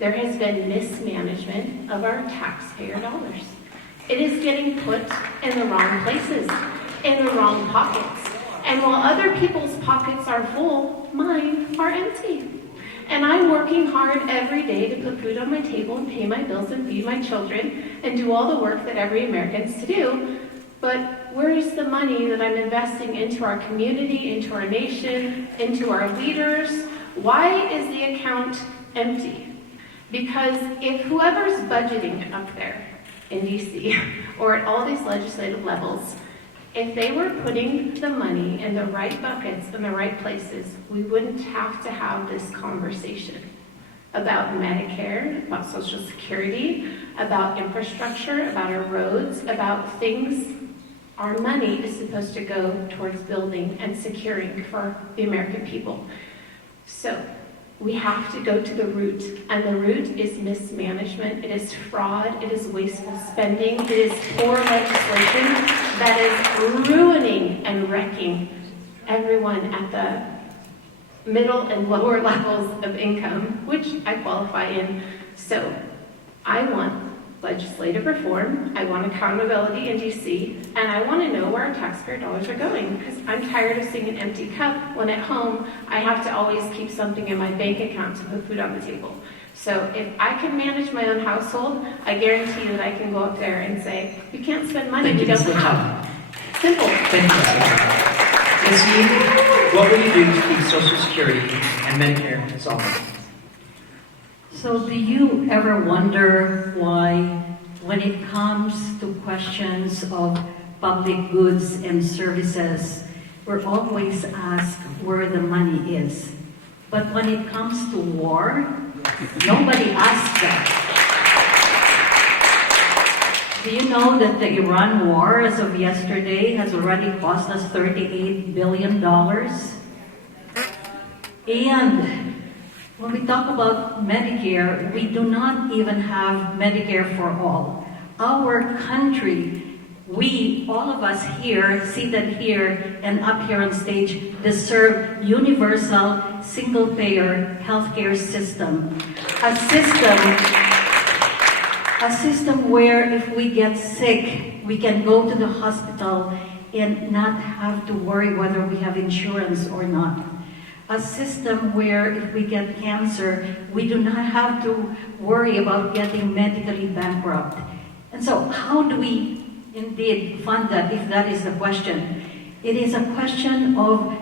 There has been mismanagement of our taxpayer dollars. It is getting put in the wrong places, in the wrong pockets. And while other people's pockets are full, mine are empty. And I'm working hard every day to put food on my table and pay my bills and feed my children and do all the work that every American's to do. But where is the money that I'm investing into our community, into our nation, into our leaders? Why is the account empty? Because if whoever's budgeting up there in DC or at all these legislative levels, if they were putting the money in the right buckets in the right places, we wouldn't have to have this conversation about Medicare, about Social Security, about infrastructure, about our roads, about things. Our money is supposed to go towards building and securing for the American people. So we have to go to the root, and the root is mismanagement, it is fraud, it is wasteful spending, it is poor legislation that is ruining and wrecking everyone at the middle and lower levels of income, which I qualify in. So I want legislative reform, I want accountability in DC, and I want to know where our taxpayer dollars are going, because I'm tired of seeing an empty cup when at home I have to always keep something in my bank account to put food on the table. So if I can manage my own household, I guarantee you that I can go up there and say, we can't spend money we don't have. Simple. Thank you, Ms. Yee, what will you do to keep Social Security and Medicare solvent? So do you ever wonder why, when it comes to questions of public goods and services, we're always asked where the money is? But when it comes to war, nobody asks that. Do you know that the Iran war, as of yesterday, has already cost us $38 billion? And when we talk about Medicare, we do not even have Medicare for all. Our country, all of us here, seated here and up here on stage, deserve universal, single-payer healthcare system. A system where if we get sick, we can go to the hospital and not have to worry whether we have insurance or not. a system where if we get cancer, we do not have to worry about getting medically bankrupt. And so how do we indeed fund that, if that is the question? It is a question of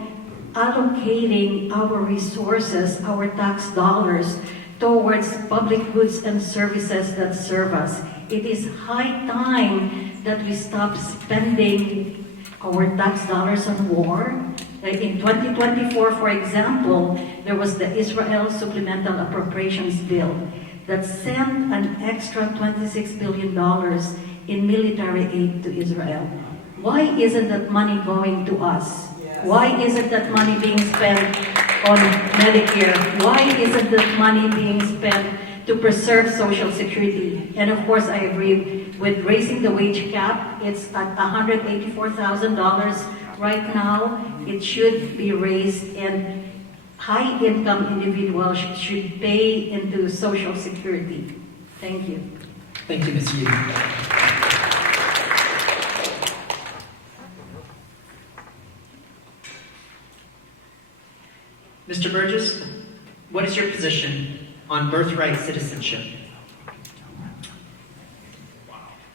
allocating our resources, our tax dollars, towards public goods and services that serve us. It is high time that we stop spending our tax dollars on war. Like in 2024, for example, there was the Israel Supplemental Appropriations Bill that sent an extra $26 billion in military aid to Israel. Why isn't that money going to us? Why isn't that money being spent on Medicare? Why isn't that money being spent to preserve Social Security? And of course, I agree with raising the wage cap. It's at $184,000 right now. It should be raised, and high-income individuals should pay into Social Security. Thank you. Thank you, Ms. Yu. Mr. Burgess, what is your position on birthright citizenship?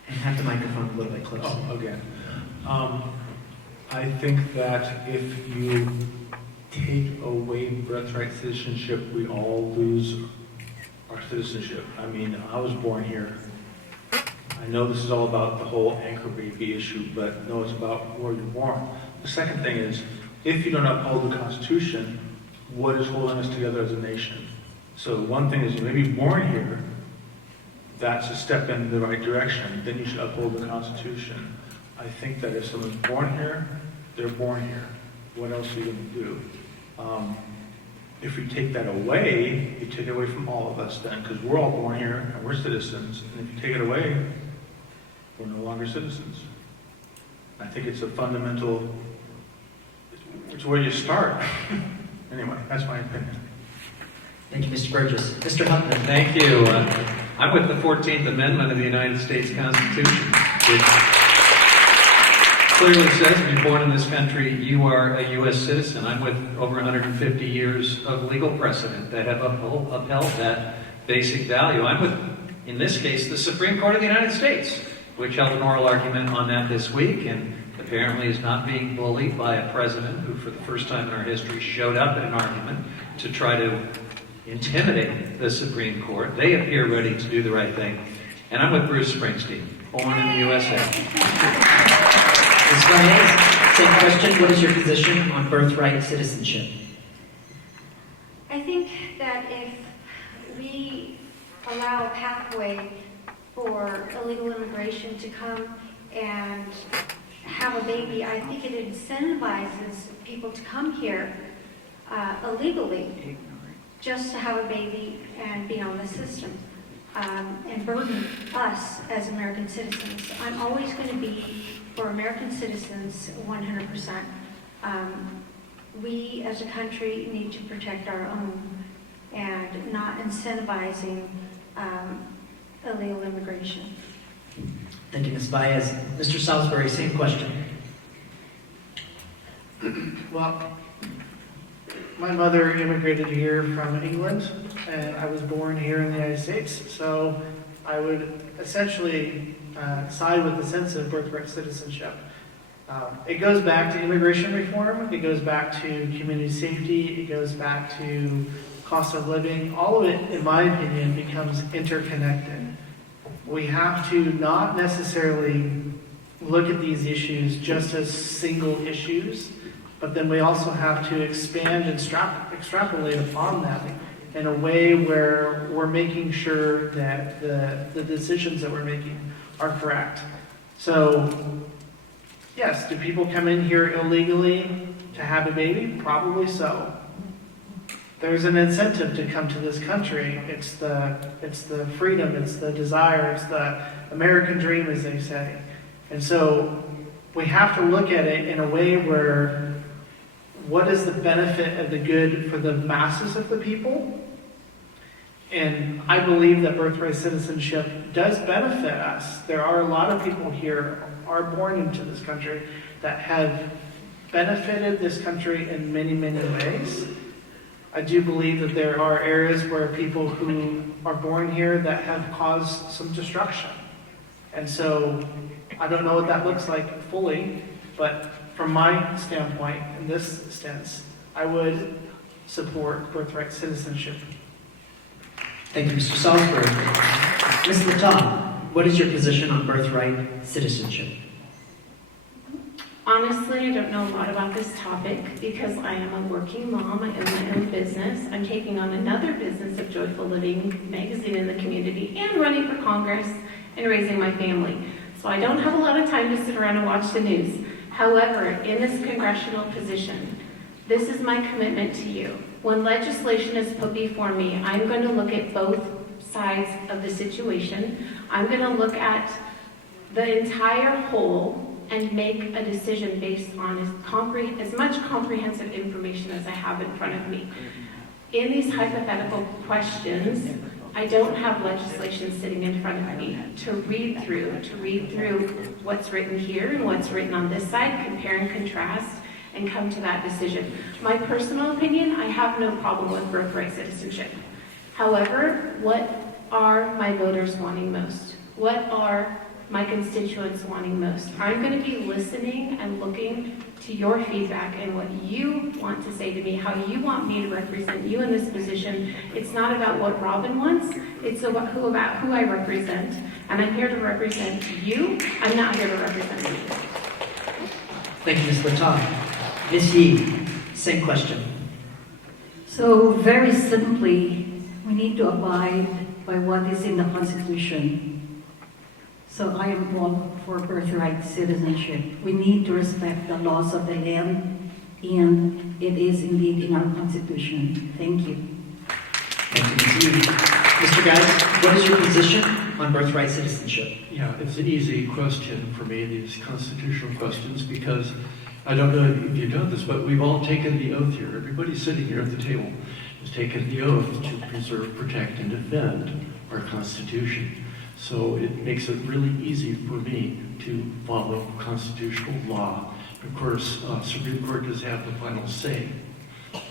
And have the microphone a little bit closer. Oh, again. I think that if you take away birthright citizenship, we all lose our citizenship. I mean, I was born here. I know this is all about the whole anchor baby issue, but no, it's about where you're born. The second thing is, if you don't uphold the Constitution, what is holding us together as a nation? So one thing is, you may be born here, that's a step in the right direction, then you should uphold the Constitution. I think that if someone's born here, they're born here. What else are you going to do? If we take that away, you take it away from all of us then, because we're all born here and we're citizens. And if you take it away, we're no longer citizens. I think it's a fundamental, it's where you start. Anyway, that's my opinion. Thank you, Mr. Burgess. Mr. Huffman. Thank you. I'm with the 14th Amendment of the United States Constitution, which clearly says if you're born in this country, you are a U.S. citizen. I'm with over 150 years of legal precedent that have upheld that basic value. I'm with, in this case, the Supreme Court of the United States, which held an oral argument on that this week, and apparently is not being bullied by a president who, for the first time in our history, showed up at an argument to try to intimidate the Supreme Court. They appear ready to do the right thing. And I'm with Bruce Springsteen, born in the USA. Ms. Valles, same question. What is your position on birthright citizenship? I think that if we allow a pathway for illegal immigration to come and have a baby, I think it incentivizes people to come here illegally just to have a baby and be on the system and burden us as American citizens. I'm always going to be for American citizens 100%. We as a country need to protect our own and not incentivizing illegal immigration. Thank you, Ms. Valles. Mr. Saulsbury, same question. Well, my mother immigrated here from England, and I was born here in the United States, so I would essentially side with the sense of birthright citizenship. It goes back to immigration reform, it goes back to community safety, it goes back to cost of living. All of it, in my opinion, becomes interconnected. We have to not necessarily look at these issues just as single issues, but then we also have to expand and extrapolate upon that in a way where we're making sure that the decisions that we're making are correct. So, yes, do people come in here illegally to have a baby? Probably so. There's an incentive to come to this country. It's the freedom, it's the desire, it's the American dream, as they say. And so we have to look at it in a way where what is the benefit of the good for the masses of the people? And I believe that birthright citizenship does benefit us. There are a lot of people here are born into this country that have benefited this country in many, many ways. I do believe that there are areas where people who are born here that have caused some destruction. And so I don't know what that looks like fully, but from my standpoint, in this sense, I would support birthright citizenship. Thank you, Mr. Saulsbury. Ms. Littau, what is your position on birthright citizenship? Honestly, I don't know a lot about this topic because I am a working mom. I own my own business. I'm taking on another business of Joyful Living magazine in the community and running for Congress and raising my family. So I don't have a lot of time to sit around and watch the news. However, in this congressional position, this is my commitment to you. When legislation is put before me, I'm going to look at both sides of the situation. I'm going to look at the entire whole and make a decision based on as much comprehensive information as I have in front of me. In these hypothetical questions, I don't have legislation sitting in front of me to read through what's written here and what's written on this side, compare and contrast, and come to that decision. My personal opinion, I have no problem with birthright citizenship. However, what are my voters wanting most? What are my constituents wanting most? I'm going to be listening and looking to your feedback and what you want to say to me, how you want me to represent you in this position. It's not about what Robin wants, it's about who I represent. And I'm here to represent you, I'm not here to represent you. Thank you, Ms. Littau. Ms. Yee, same question. So very simply, we need to abide by what is in the Constitution. So I am all for birthright citizenship. We need to respect the laws of the land, and it is indeed in our Constitution. Thank you. Thank you, Ms. Yee. Mr. Geist, what is your position on birthright citizenship? Yeah, it's an easy question for me, these constitutional questions, because I don't know if you know this, but we've all taken the oath here. Everybody sitting here at the table has taken the oath to preserve, protect, and defend our Constitution. So it makes it really easy for me to follow constitutional law. Of course, Supreme Court does have the final say,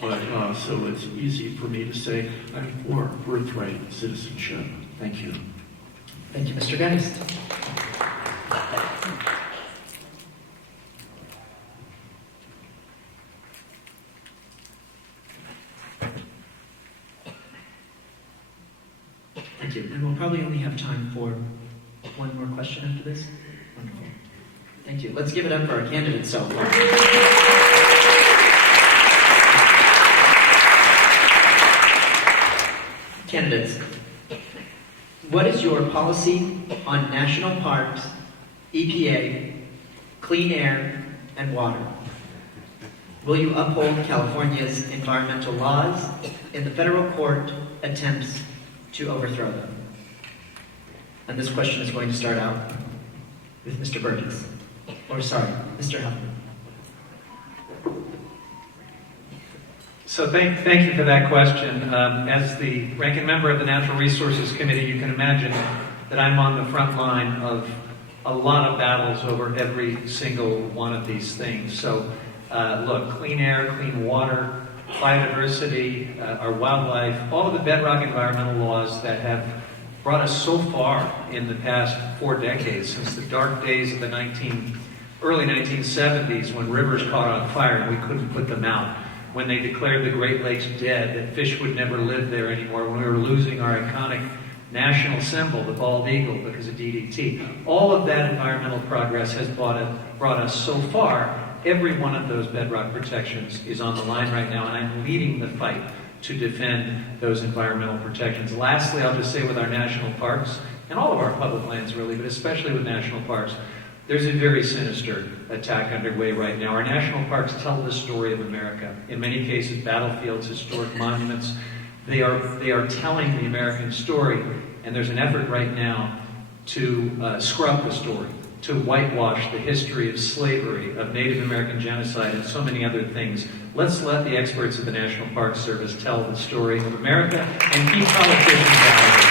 but so it's easy for me to say I'm for birthright citizenship. Thank you. Thank you, Mr. Geist. Thank you. And we'll probably only have time for one more question after this. Wonderful. Thank you. Let's give it up for our candidates so far. Candidates, what is your policy on national parks, EPA, clean air, and water? Will you uphold California's environmental laws in the federal court attempts to overthrow them? And this question is going to start out with Mr. Burgess. Mr. Huffman. So thank you for that question. As the ranking member of the Natural Resources Committee, you can imagine that I'm on the front line of a lot of battles over every single one of these things. So look, clean air, clean water, biodiversity, our wildlife, all of the bedrock environmental laws that have brought us so far in the past 4 decades, since the dark days of the early 1970s when rivers caught on fire and we couldn't put them out, when they declared the Great Lakes dead, that fish would never live there anymore, when we were losing our iconic national symbol, the bald eagle, because of DDT. All of that environmental progress has brought us so far. Every one of those bedrock protections is on the line right now, and I'm leading the fight to defend those environmental protections. Lastly, I'll just say with our national parks, and all of our public lands really, but especially with national parks, there's a very sinister attack underway right now. Our national parks tell the story of America. In many cases, battlefields, historic monuments, they are telling the American story, and there's an effort right now to scrub the story, to whitewash the history of slavery, of Native American genocide, and so many other things. Let's let the experts of the National Park Service tell the story of America and keep politicians out of it.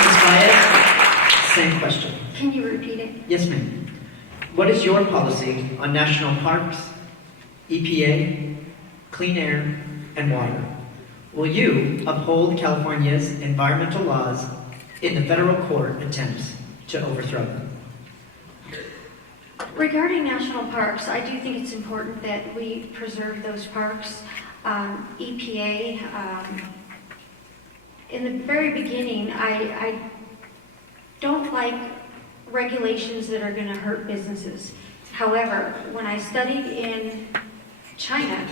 Ms. Valles, same question. Can you repeat it? Yes, ma'am. What is your policy on national parks, EPA, clean air, and water. Will you uphold California's environmental laws in the federal court attempts to overthrow them? Regarding national parks, I do think it's important that we preserve those parks. EPA, in the very beginning, I don't like regulations that are going to hurt businesses. However, when I studied in China,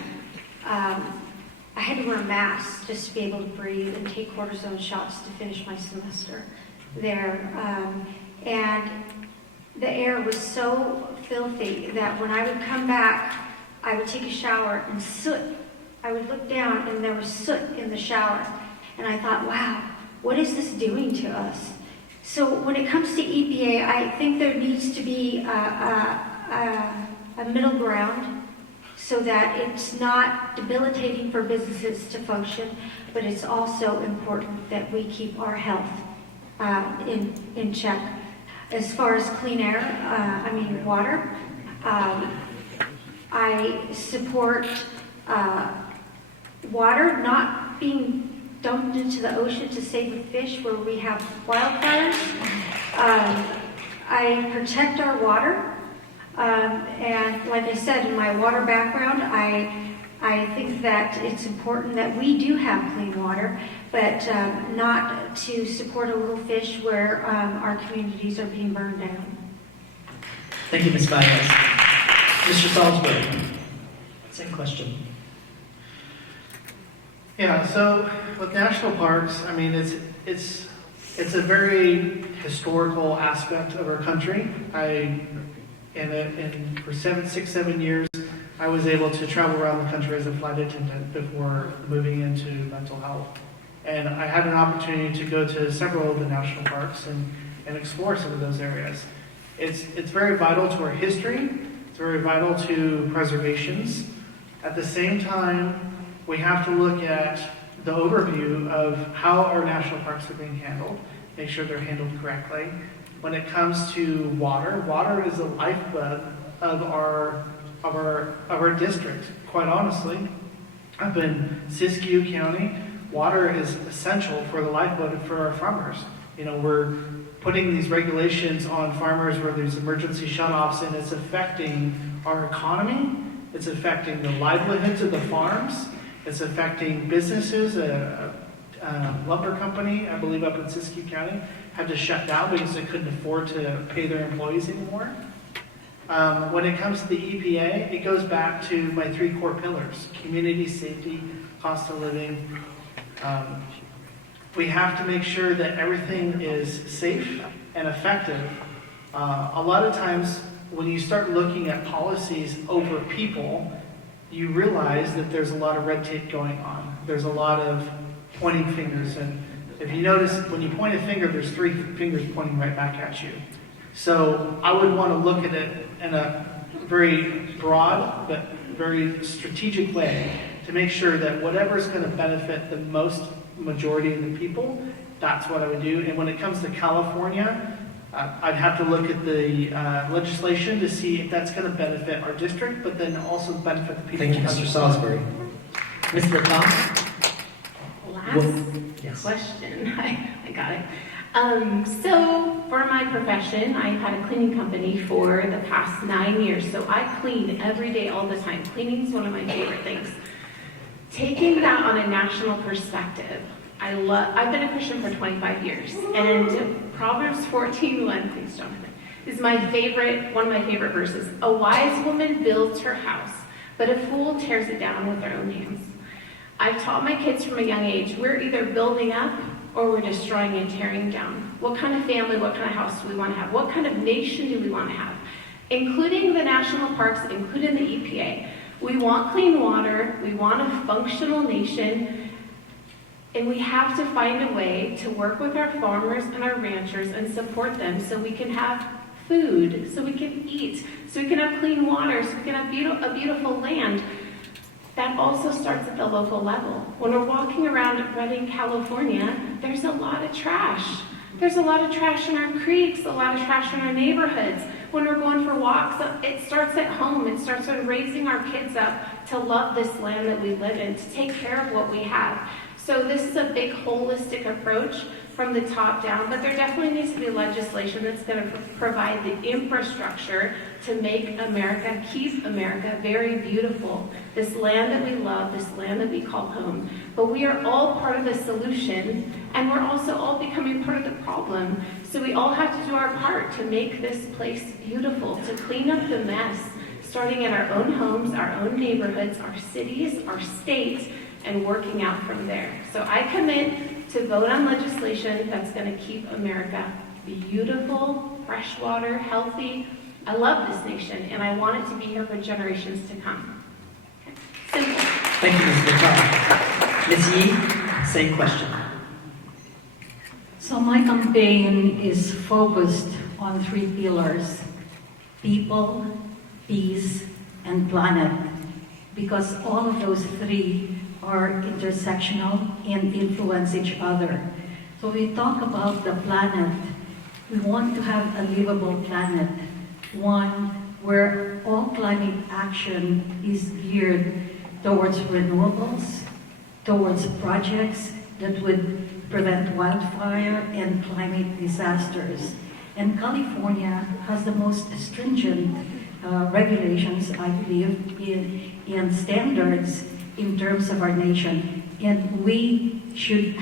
I had to wear a mask just to be able to breathe and take cortisone shots to finish my semester there. And the air was so filthy that when I would come back, I would take a shower and soot. I would look down and there was soot in the shower. And I thought, wow, what is this doing to us? So when it comes to EPA, I think there needs to be a middle ground so that it's not debilitating for businesses to function, but it's also important that we keep our health in check. As far as clean air, water, I support water not being dumped into the ocean to save the fish where we have wildfires. I protect our water, and like I said, in my water background, I think that it's important that we do have clean water, but not to support a little fish where our communities are being burned down. Thank you, Ms. Valles. Mr. Saulsbury, same question. Yeah, so with national parks, it's a very historical aspect of our country. For 7 years, I was able to travel around the country as a flight attendant before moving into mental health. And I had an opportunity to go to several of the national parks and explore some of those areas. It's very vital to our history. It's very vital to preservations. At the same time, we have to look at the overview of how our national parks are being handled, make sure they're handled correctly. When it comes to water, water is the lifeblood of our district, quite honestly. Up in Siskiyou County, water is essential for the lifeblood for our farmers. We're putting these regulations on farmers where there's emergency shutoffs, and it's affecting our economy. It's affecting the livelihoods of the farms. It's affecting businesses. A lumber company, I believe up in Siskiyou County, had to shut down because they couldn't afford to pay their employees anymore. When it comes to the EPA, it goes back to my 3 core pillars: community safety, cost of living. We have to make sure that everything is safe and effective. A lot of times when you start looking at policies over people, you realize that there's a lot of red tape going on. There's a lot of pointing fingers. And if you notice, when you point a finger, there's 3 fingers pointing right back at you. So I would want to look at it in a very broad but very strategic way to make sure that whatever is going to benefit the most majority of the people, that's what I would do. And when it comes to California, I'd have to look at the legislation to see if that's going to benefit our district, but then also benefit the people. Thank you, Mr. Saulsbury. Ms. Littau? Last question. I got it. So for my profession, I've had a cleaning company for the past 9 years. So I clean every day, all the time. Cleaning is one of my favorite things. Taking that on a national perspective, I've been a Christian for 25 years, and Proverbs 14:1, please don't hit it, is one of my favorite verses. A wise woman builds her house, but a fool tears it down with their own hands. I've taught my kids from a young age, we're either building up or we're destroying and tearing down. What kind of family, what kind of house do we want to have? What kind of nation do we want to have? Including the national parks, including the EPA. We want clean water, we want a functional nation, and we have to find a way to work with our farmers and our ranchers and support them so we can have food, so we can eat, so we can have clean water, so we can have a beautiful land. That also starts at the local level. When we're walking around Redding, California, there's a lot of trash. There's a lot of trash in our creeks, a lot of trash in our neighborhoods. When we're going for walks, it starts at home. It starts with raising our kids up to love this land that we live in, to take care of what we have. So this is a big holistic approach from the top down, but there definitely needs to be legislation that's going to provide the infrastructure to make America, keep America very beautiful. This land that we love, this land that we call home. But we are all part of the solution, and we're also all becoming part of the problem. So we all have to do our part to make this place beautiful, to clean up the mess, starting in our own homes, our own neighborhoods, our cities, our states, and working out from there. So I commit to vote on legislation that's going to keep America beautiful, freshwater, healthy. I love this nation, and I want it to be here for generations to come. Okay. Simple. Thank you, Ms. Littau. Ms. Yee, same question. So my campaign is focused on 3 pillars: people, peace, and planet, because all of those 3 are intersectional and influence each other. So we talk about the planet. We want to have a livable planet, one where all climate action is geared towards renewables, towards projects that would prevent wildfire and climate disasters. And California has the most stringent regulations, I believe, in standards in terms of our nation. And we should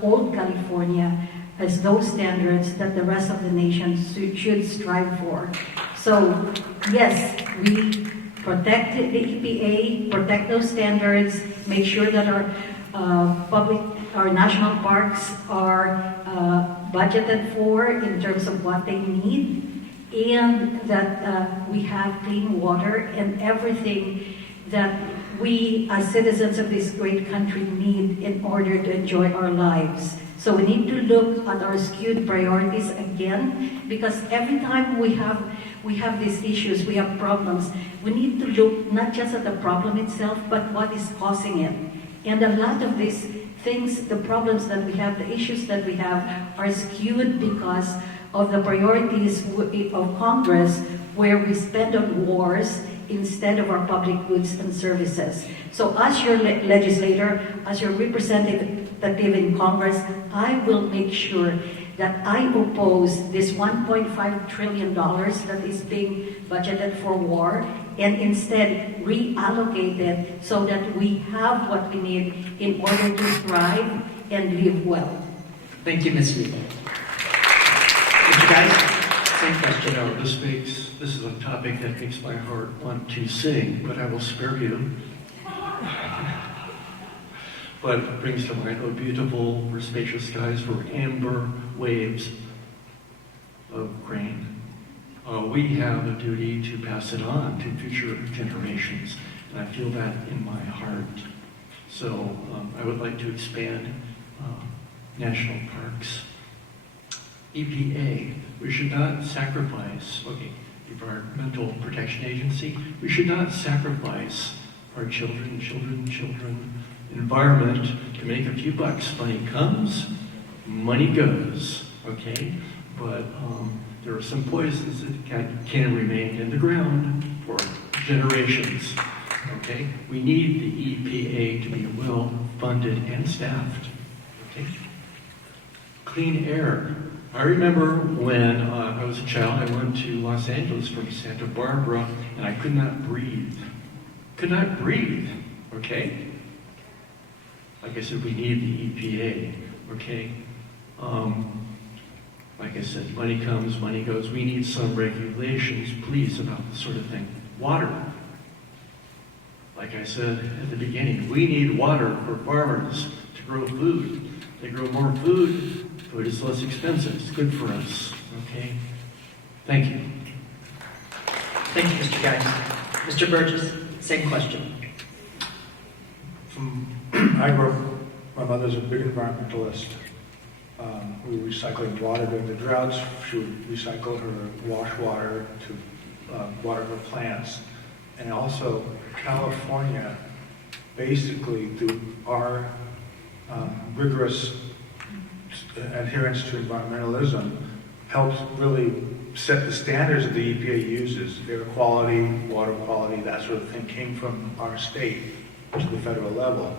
hold California as those standards that the rest of the nation should strive for. So, yes, we protect the EPA, protect those standards, make sure that our national parks are budgeted for in terms of what they need, and that we have clean water and everything that we as citizens of this great country need in order to enjoy our lives. So we need to look at our skewed priorities again, because every time we have these issues, we have problems, we need to look not just at the problem itself, but what is causing it. And a lot of these things, the problems that we have, the issues that we have, are skewed because of the priorities of Congress, where we spend on wars instead of our public goods and services. So as your legislator, as your representative in Congress, I will make sure that I oppose this $1.5 trillion that is being budgeted for war, and instead reallocate it so that we have what we need in order to thrive and live well. Thank you, Ms. Lee. Mr. Geist, same question. This is a topic that makes my heart want to sing, but I will spare you. But it brings to mind how beautiful or spacious skies were amber waves of grain. We have a duty to pass it on to future generations, and I feel that in my heart. So I would like to expand national parks. EPA, we should not sacrifice, Environmental Protection Agency, we should not sacrifice our children, environment to make a few bucks. Money comes, money goes, okay? But there are some poisons that can remain in the ground for generations, okay? We need the EPA to be well funded and staffed, okay? Clean air. I remember when I was a child, I went to Los Angeles from Santa Barbara, and I could not breathe. Could not breathe, okay? Like I said, we need the EPA, okay? Like I said, money comes, money goes. We need some regulations, please, about this sort of thing. Water. Like I said at the beginning, we need water for farmers to grow food. They grow more food. Food is less expensive. It's good for us, okay? Thank you. Thank you, Mr. Geist. Mr. Burgess, same question. I grew up, my mother's a big environmentalist. We were recycling water during the droughts. She would recycle her wash water to water her plants. And also, California, basically through our rigorous adherence to environmentalism helps really set the standards that the EPA uses. Air quality, water quality, that sort of thing came from our state to the federal level.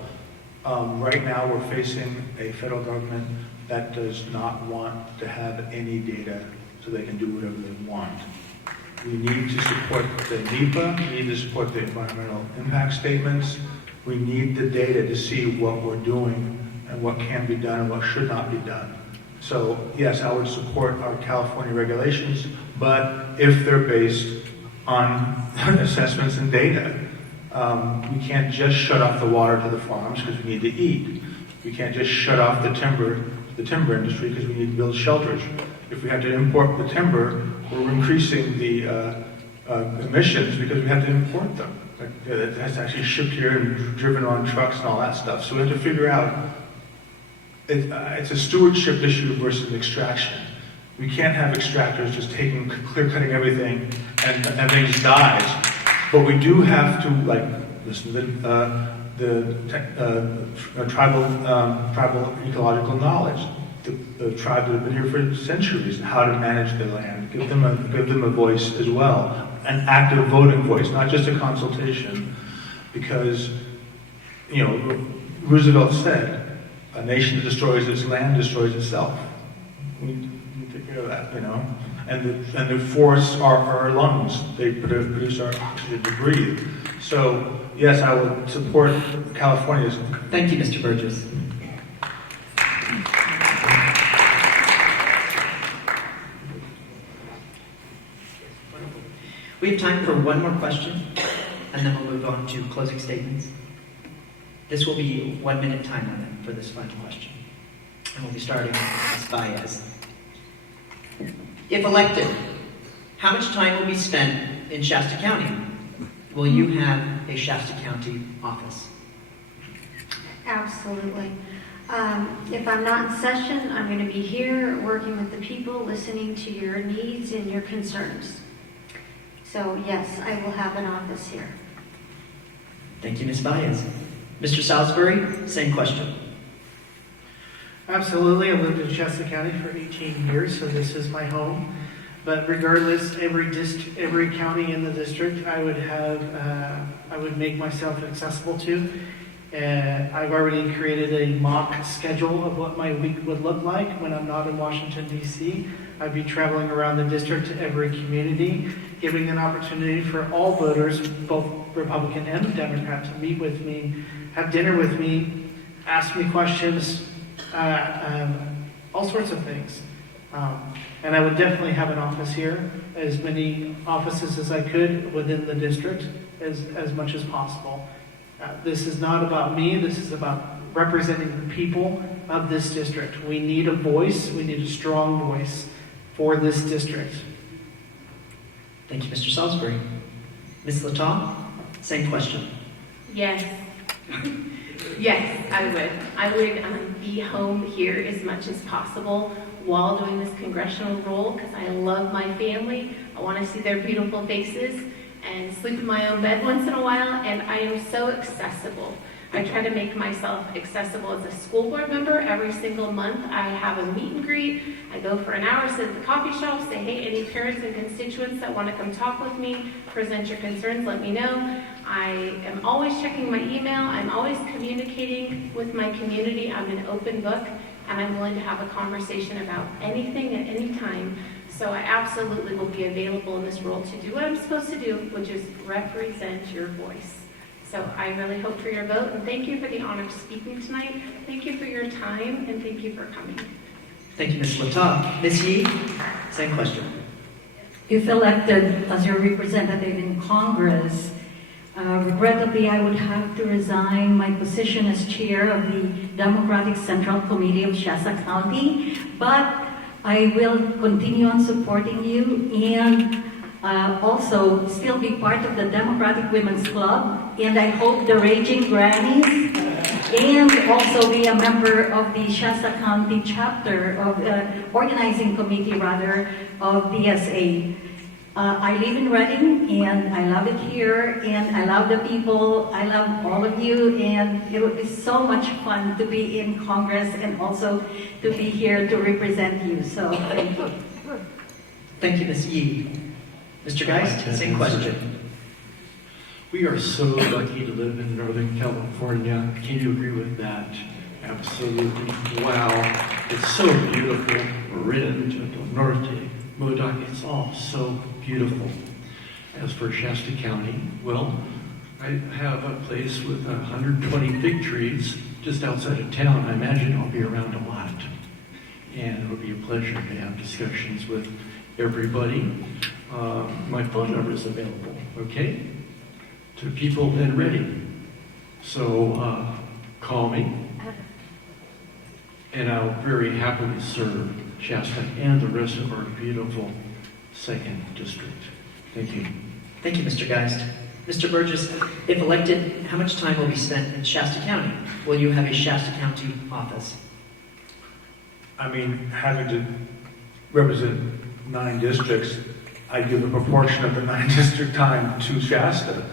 Right now, we're facing a federal government that does not want to have any data so they can do whatever they want. We need to support the NEPA, we need to support the environmental impact statements. We need the data to see what we're doing and what can be done and what should not be done. So yes, I would support our California regulations, but if they're based on assessments and data. We can't just shut off the water to the farms because we need to eat. We can't just shut off the timber industry because we need to build shelters. If we have to import the timber, we're increasing the emissions because we have to import them. It has to actually shipped here and driven on trucks and all that stuff. So we have to figure out, it's a stewardship issue versus extraction. We can't have extractors just clear cutting everything and things dies. But we do have to, like, listen to the tribal ecological knowledge. The tribes that have been here for centuries, how to manage their land, give them a voice as well, an active voting voice, not just a consultation. Because, Roosevelt said, a nation that destroys its land destroys itself. We need to take care of that, And the forests are our lungs. They produce our oxygen to breathe. So, yes, I would support California's. Thank you, Mr. Burgess. We have time for one more question, and then we'll move on to closing statements. This will be 1 minute time limit for this final question. And we'll be starting with Ms. Valles. If elected, how much time will be spent in Shasta County? Will you have a Shasta County office? Absolutely. If I'm not in session, I'm going to be here working with the people, listening to your needs and your concerns. So yes, I will have an office here. Thank you, Ms. Valles. Mr. Saulsbury, same question. Absolutely. I've lived in Shasta County for 18 years, so this is my home. But regardless, every county in the district, I would make myself accessible to. I've already created a mock schedule of what my week would look like when I'm not in Washington, D.C. I'd be traveling around the district to every community, giving an opportunity for all voters, both Republican and Democrat, to meet with me, have dinner with me, ask me questions, all sorts of things. And I would definitely have an office here, as many offices as I could within the district, as much as possible. This is not about me, this is about representing the people of this district. We need a voice, we need a strong voice for this district. Thank you, Mr. Saulsbury. Ms. Littau, same question. Yes. Yes, I would. I would be home here as much as possible while doing this congressional role because I love my family. I want to see their beautiful faces and sleep in my own bed once in a while, and I am so accessible. I try to make myself accessible as a school board member. Every single month I have a meet and greet. I go for an hour, sit at the coffee shop, say, hey, any parents and constituents that want to come talk with me, present your concerns, let me know. I am always checking my email. I'm always communicating with my community. I'm an open book, and I'm willing to have a conversation about anything at any time. So I absolutely will be available in this role to do what I'm supposed to do, which is represent your voice. So I really hope for your vote, and thank you for the honor of speaking tonight. Thank you for your time, and thank you for coming. Thank you, Ms. Littau. Ms. Yee, same question. If elected as your representative in Congress, regrettably, I would have to resign my position as chair of the Democratic Central Committee of Shasta County, but I will continue on supporting you and also still be part of the Democratic Women's Club, and I hope the Raging Grannies, and also be a member of the Shasta County chapter of organizing committee rather of DSA. I live in Reading, and I love it here, and I love the people. I love all of you, and it would be so much fun to be in Congress and also to be here to represent you. So thank you. Thank you, Ms. Yee. Mr. Geist, same question. We are so lucky to live in Northern California. Can you agree with that? Absolutely. Wow. It's so beautiful. Marin, Del Norte, Modoc, it's all so beautiful. As for Shasta County, well, I have a place with 120 fig trees just outside of town. I imagine I'll be around a lot. And it'll be a pleasure to have discussions with everybody. My phone number is available, okay? To people in Reading. So call me, and I'll very happily serve Shasta and the rest of our beautiful 2nd District. Thank you. Thank you, Mr. Geist. Mr. Burgess, if elected, how much time will be spent in Shasta County? Will you have a Shasta County office? I mean, having to represent 9 districts, I give a proportion of the 9 district time to Shasta.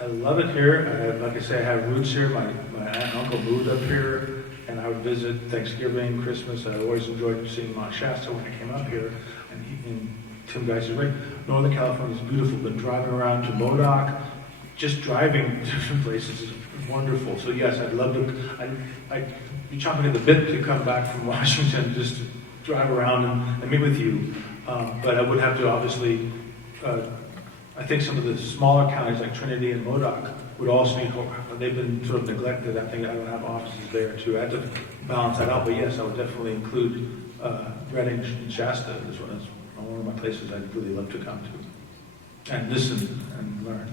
I love it here. Like I say, I have roots here. My aunt and uncle moved up here, and I would visit Thanksgiving, Christmas. I always enjoyed seeing Mount Shasta when I came up here. And Tim Geist is right. Northern California is beautiful. Been driving around to Modoc, just driving to different places is wonderful. So yes, I'd love to. I'd be chomping at the bit to come back from Washington just to drive around and meet with you. But I would have to obviously. I think some of the smaller counties like Trinity and Modoc would also be, they've been sort of neglected. I think I don't have offices there too. I have to balance that out. But yes, I would definitely include Reading and Shasta as one of my places I'd really love to come to and listen and learn.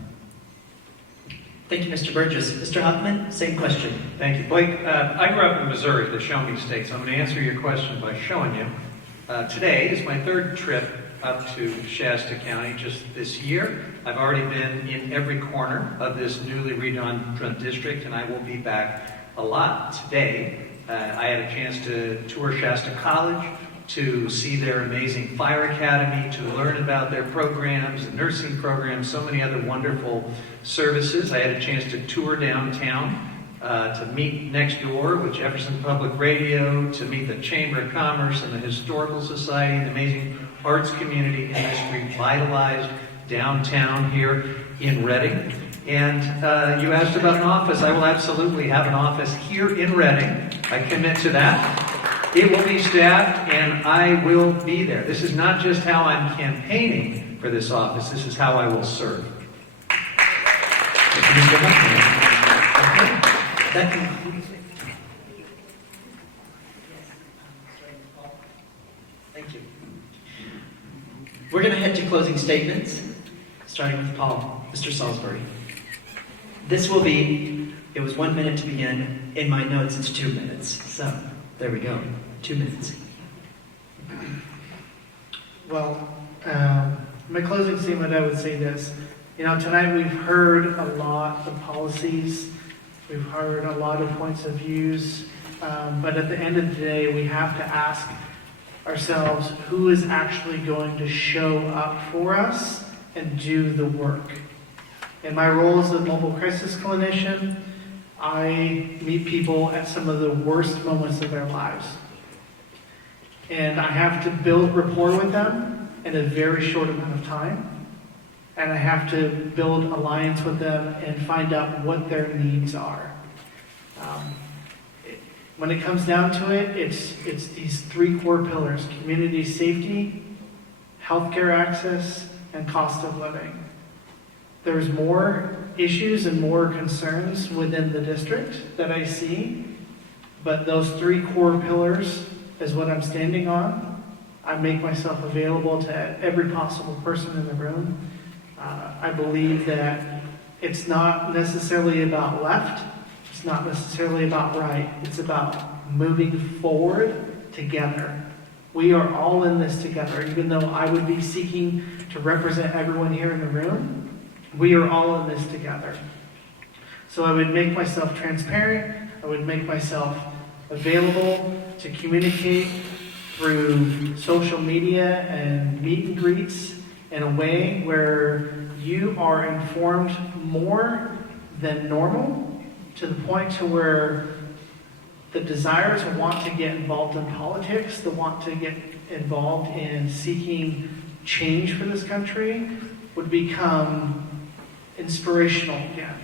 Thank you, Mr. Burgess. Mr. Huffman, same question. Thank you, Blake. I grew up in Missouri, the Show Me State, so I'm going to answer your question by showing you. Today is my 3rd trip up to Shasta County just this year. I've already been in every corner of this newly redone district, and I will be back a lot today. I had a chance to tour Shasta College, to see their amazing fire academy, to learn about their programs, the nursing programs, so many other wonderful services. I had a chance to tour downtown, to meet next door with Jefferson Public Radio, to meet the Chamber of Commerce and the Historical Society, the amazing arts community industry vitalized downtown here in Reading. And you asked about an office. I will absolutely have an office here in Reading. I commit to that. It will be staffed, and I will be there. This is not just how I'm campaigning for this office. This is how I will serve. That concludes it. Thank you. We're going to head to closing statements, starting with Paul. Mr. Saulsbury. This will be, it was 1 minute to begin. In my notes, it's 2 minutes. So, there we go. 2 minutes. Well, my closing statement, I would say this. You know, tonight we've heard a lot of policies. We've heard a lot of points of views. But at the end of the day, we have to ask ourselves, who is actually going to show up for us and do the work? In my role as a mobile crisis clinician, I meet people at some of the worst moments of their lives. And I have to build rapport with them in a very short amount of time. And I have to build alliance with them and find out what their needs are. When it comes down to it, it's these 3 core pillars: community safety, healthcare access, and cost of living. There's more issues and more concerns within the district that I see, but those 3 core pillars is what I'm standing on. I make myself available to every possible person in the room. I believe that it's not necessarily about left, it's not necessarily about right, it's about moving forward together. We are all in this together. Even though I would be seeking to represent everyone here in the room, we are all in this together. So I would make myself transparent, I would make myself available to communicate through social media and meet and greets in a way where you are informed more than normal, to the point to where the desire to want to get involved in politics, the want to get involved in seeking change for this country would become inspirational again.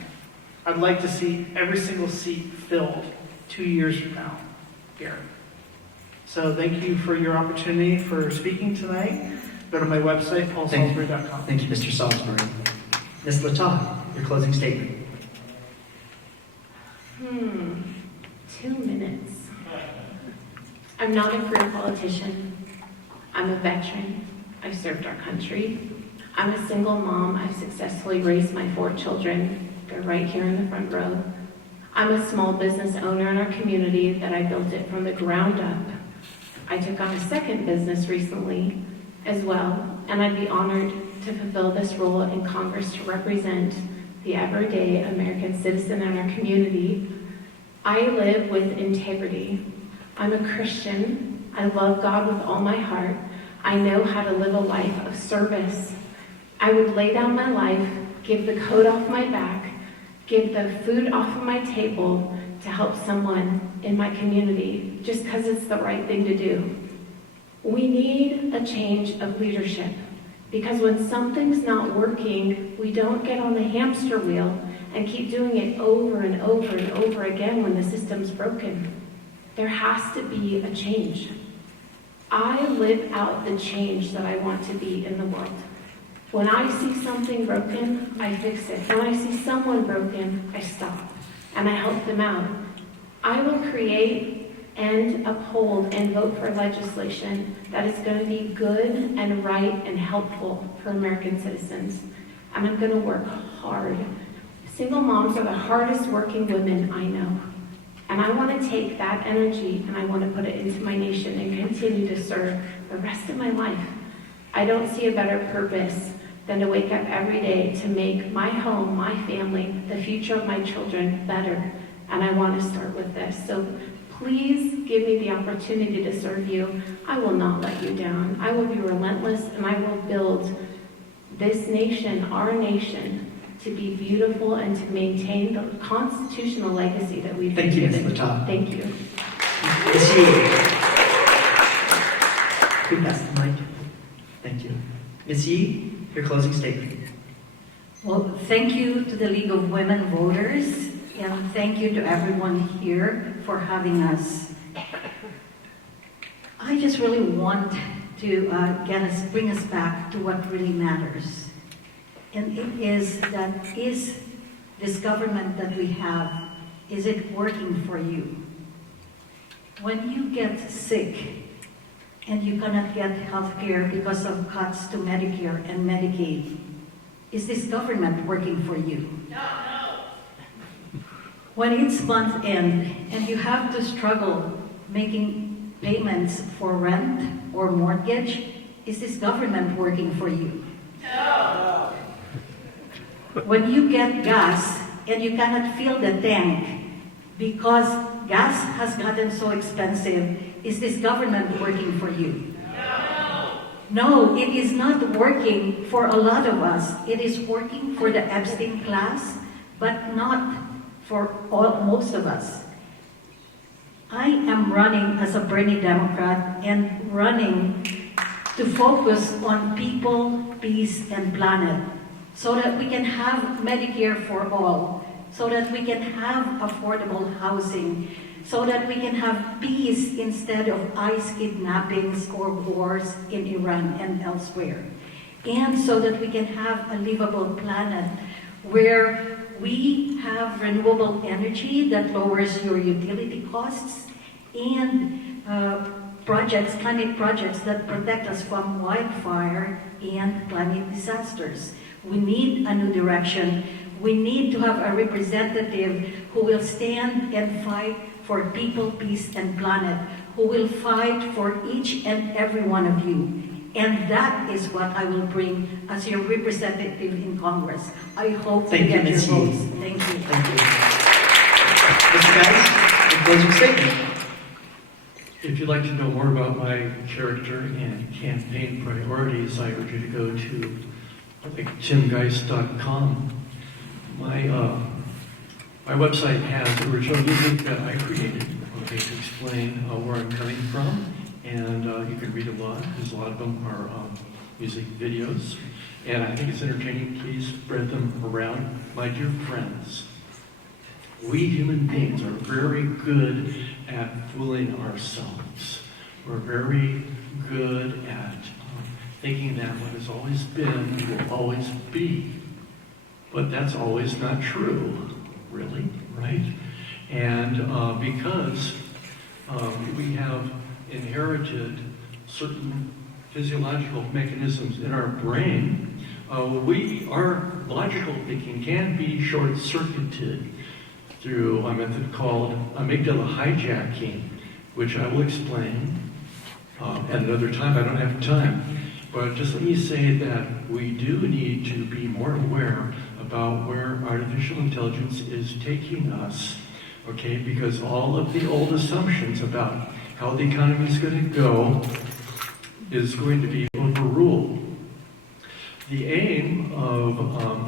I'd like to see every single seat filled 2 years from now here. So thank you for your opportunity for speaking tonight. Go to my website, paulsaulsbury.com. Thank you, Mr. Saulsbury. Ms. Littau, your closing statement. 2 minutes. I'm not a career politician. I'm a veteran. I've served our country. I'm a single mom. I've successfully raised my 4 children. They're right here in the front row. I'm a small business owner in our community that I built it from the ground up. I took on a second business recently as well, and I'd be honored to fulfill this role in Congress to represent the everyday American citizen in our community. I live with integrity. I'm a Christian. I love God with all my heart. I know how to live a life of service. I would lay down my life, give the coat off my back, give the food off of my table to help someone in my community just because it's the right thing to do. We need a change of leadership, because when something's not working, we don't get on the hamster wheel and keep doing it over and over and over again when the system's broken. There has to be a change. I live out the change that I want to be in the world. When I see something broken, I fix it. When I see someone broken, I stop and I help them out. I will create and uphold and vote for legislation that is going to be good and right and helpful for American citizens. And I'm going to work hard. Single moms are the hardest working women I know. And I want to take that energy and I want to put it into my nation and continue to serve the rest of my life. I don't see a better purpose than to wake up every day to make my home, my family, the future of my children better. And I want to start with this. So please give me the opportunity to serve you. I will not let you down. I will be relentless, and I will build this nation, our nation, to be beautiful and to maintain the constitutional legacy that we've been given. Thank you, Ms. Littau. Thank you. Ms. Yee. Who passed the mic? Thank you. Ms. Yee, your closing statement. Well, thank you to the League of Women Voters, and thank you to everyone here for having us. I just really want to bring us back to what really matters. And it is that, is this government that we have, is it working for you? When you get sick and you cannot get health care because of cuts to Medicare and Medicaid, is this government working for you? No. When it's month end and you have to struggle making payments for rent or mortgage, is this government working for you? No. When you get gas and you cannot fill the tank because gas has gotten so expensive, is this government working for you? No, it is not working for a lot of us. It is working for the Epstein class, but not for most of us. I am running as a Bernie Democrat and running to focus on people, peace, and planet, so that we can have Medicare for all, so that we can have affordable housing, so that we can have peace instead of ICE kidnappings or wars in Iran and elsewhere. And so that we can have a livable planet where we have renewable energy that lowers your utility costs and climate projects that protect us from wildfire and climate disasters. We need a new direction. We need to have a representative who will stand and fight for people, peace, and planet, who will fight for each and every one of you. And that is what I will bring as your representative in Congress. I hope to get your votes. Thank you. Thank you. Mr. Valles, your closing statement. If you'd like to know more about my character and campaign priorities, I urge you to go to timgeist.com. My website has original music that I created, to explain where I'm coming from, and you can read a lot, because a lot of them are music videos, and I think it's entertaining. Please spread them around. My dear friends, we human beings are very good at fooling ourselves. We're very good at thinking that what has always been will always be. But that's always not true, really, right? And because we have inherited certain physiological mechanisms in our brain, our logical thinking can be short-circuited through a method called amygdala hijacking, which I will explain at another time. I don't have time. But just let me say that we do need to be more aware about where artificial intelligence is taking us, okay? Because all of the old assumptions about how the economy is going to go is going to be overruled. The aim of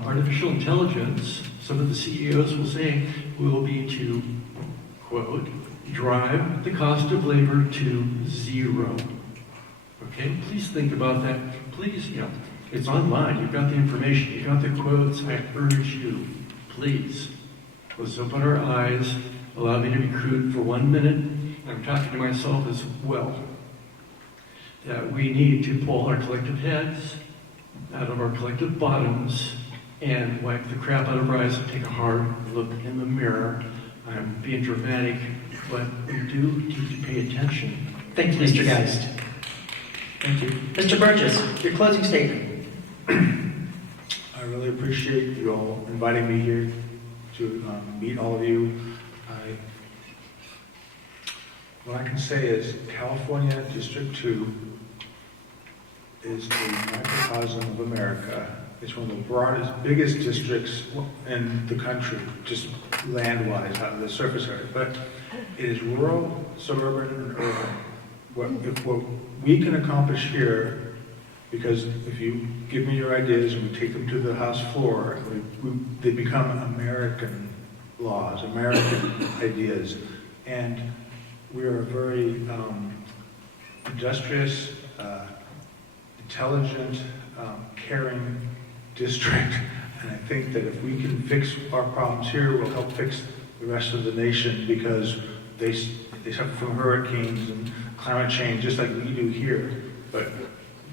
artificial intelligence, some of the CEOs will say, will be to, quote, drive the cost of labor to zero. Okay, please think about that. Please, it's online. You've got the information. You've got the quotes. I urge you, please, let's open our eyes. Allow me to be crude for 1 minute. I'm talking to myself as well. That we need to pull our collective heads out of our collective bottoms and wipe the crap out of our eyes and take a hard look in the mirror. I'm being dramatic, but we do need to pay attention. Thank you, Mr. Geist. Thank you. Mr. Burgess, your closing statement. I really appreciate you all inviting me here to meet all of you. What I can say is California District 2 is a microcosm of America. It's one of the broadest, biggest districts in the country, just land-wise, out of the surface area. But it is rural, suburban, and urban. What we can accomplish here, because if you give me your ideas and we take them to the House floor, they become American laws, American ideas. And we are a very industrious, intelligent, caring district. And I think that if we can fix our problems here, we'll help fix the rest of the nation, because they suffer from hurricanes and climate change just like we do here. But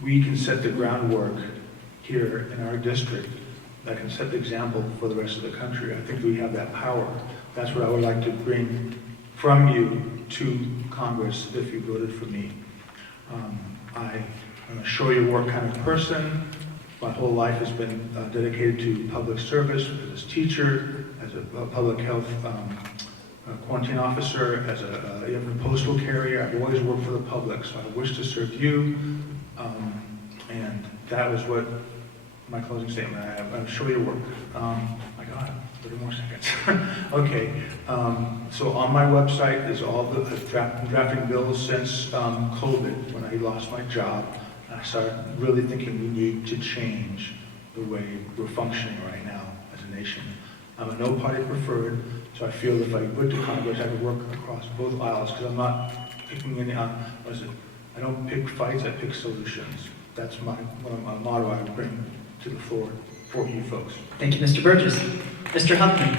we can set the groundwork here in our district that can set the example for the rest of the country. I think we have that power. That's what I would like to bring from you to Congress if you voted for me. I'm a show your work kind of person. My whole life has been dedicated to public service as a teacher, as a public health quarantine officer, as a postal carrier. I've always worked for the public, so I wish to serve you. And that was what my closing statement. I'm show your work. My God, 30 more seconds. Okay. So on my website is all the drafting bills since COVID, when I lost my job. I started really thinking we need to change the way we're functioning right now as a nation. I'm a no-party preferred, so I feel if I went to Congress, I could work across both aisles, because I'm not picking any on, I don't pick fights, I pick solutions. That's my motto I bring to the floor for you folks. Thank you, Mr. Burgess. Mr. Huffman.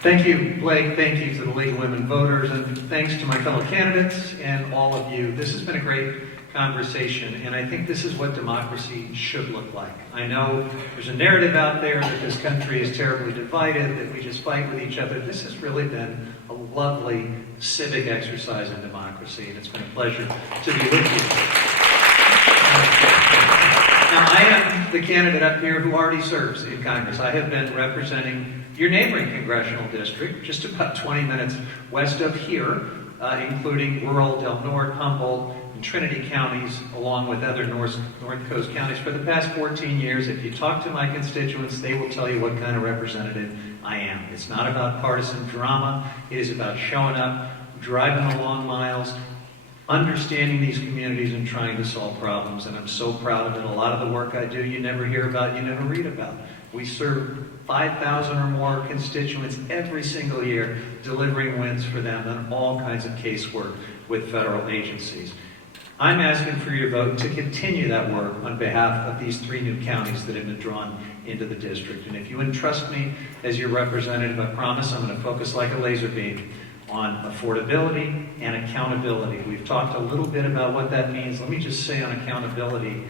Thank you, Blake. Thank you to the League of Women Voters, and thanks to my fellow candidates and all of you. This has been a great conversation, and I think this is what democracy should look like. I know there's a narrative out there that this country is terribly divided, that we just fight with each other. This has really been a lovely civic exercise in democracy, and it's been a pleasure to be with you. Now, I am the candidate up here who already serves in Congress. I have been representing your neighboring congressional district, just about 20 minutes west of here, including rural Del Norte, Humboldt, and Trinity counties, along with other North Coast counties for the past 14 years. If you talk to my constituents, they will tell you what kind of representative I am. It's not about partisan drama. It is about showing up, driving the long miles, understanding these communities and trying to solve problems, and I'm so proud of it. A lot of the work I do, you never hear about, you never read about. We serve 5,000 or more constituents every single year, delivering wins for them on all kinds of casework with federal agencies. I'm asking for your vote to continue that work on behalf of these 3 new counties that have been drawn into the district. And if you entrust me as your representative, I promise I'm going to focus like a laser beam on affordability and accountability. We've talked a little bit about what that means. Let me just say on accountability,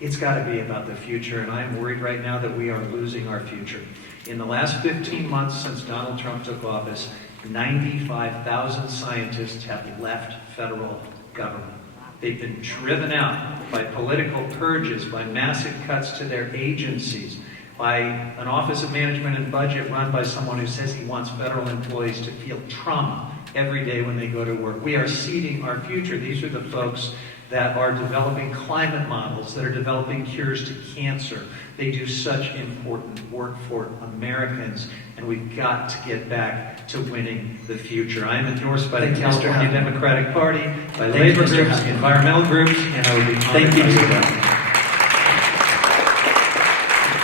it's got to be about the future, and I'm worried right now that we are losing our future. In the last 15 months since Donald Trump took office, 95,000 scientists have left federal government. They've been driven out by political purges, by massive cuts to their agencies, by an Office of Management and Budget run by someone who says he wants federal employees to feel trauma every day when they go to work. We are ceding our future. These are the folks that are developing climate models, that are developing cures to cancer. They do such important work for Americans, and we've got to get back to winning the future. I am endorsed by the California Democratic Party, by labor groups, environmental groups, and I will be Thank you.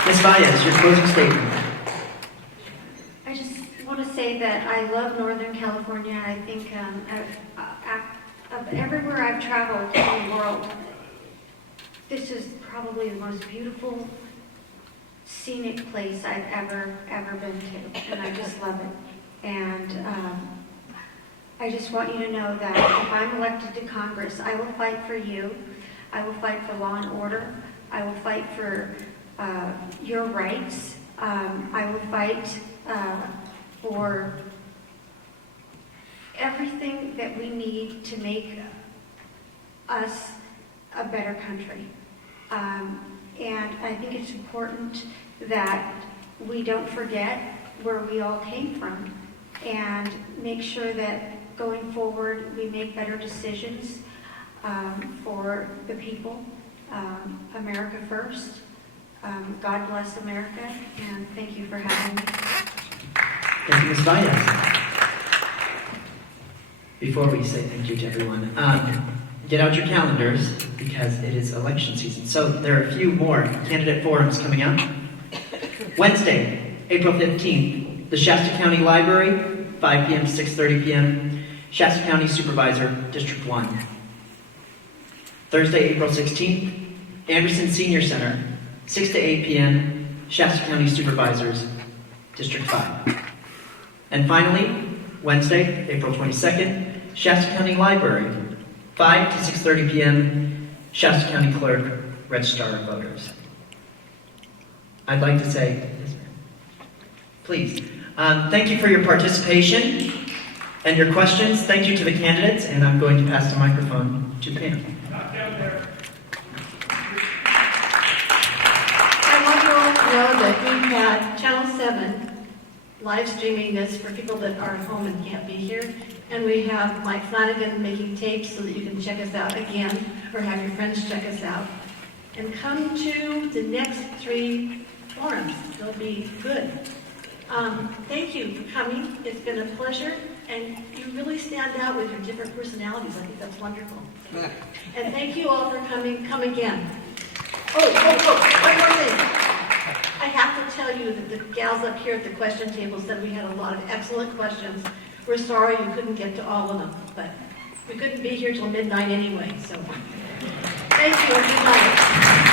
Ms. Valles, your closing statement. I just want to say that I love Northern California. I think of everywhere I've traveled in the world, this is probably the most beautiful, scenic place I've ever been to, and I just love it. And I just want you to know that if I'm elected to Congress, I will fight for you. I will fight for law and order. I will fight for your rights. I will fight for everything that we need to make us a better country. And I think it's important that we don't forget where we all came from and make sure that going forward we make better decisions for the people. America first. God bless America, and thank you for having me. Thank you, Ms. Valles. Before we say thank you to everyone, get out your calendars because it is election season. So there are a few more candidate forums coming up. Wednesday, April 15th, the Shasta County Library, 5 p.m. to 6:30 p.m., Shasta County Supervisor, District 1. Thursday, April 16th, Anderson Senior Center, 6 to 8 p.m., Shasta County Supervisors, District 5. And finally, Wednesday, April 22nd, Shasta County Library, 5 to 6:30 p.m., Shasta County Clerk, Registrar of Voters. I'd like to say, please, thank you for your participation and your questions. Thank you to the candidates, and I'm going to pass the microphone to Pam. I want you all to know that we had Channel 7 live streaming this for people that are at home and can't be here. And we have Mike Flanagan making tapes so that you can check us out again or have your friends check us out. And come to the next 3 forums. They'll be good. Thank you for coming. It's been a pleasure. And you really stand out with your different personalities. I think that's wonderful. And thank you all for coming. Come again. Oh, one more thing. I have to tell you that the gals up here at the question table said we had a lot of excellent questions. We're sorry you couldn't get to all of them, but we couldn't be here till midnight anyway, so thank you and good night.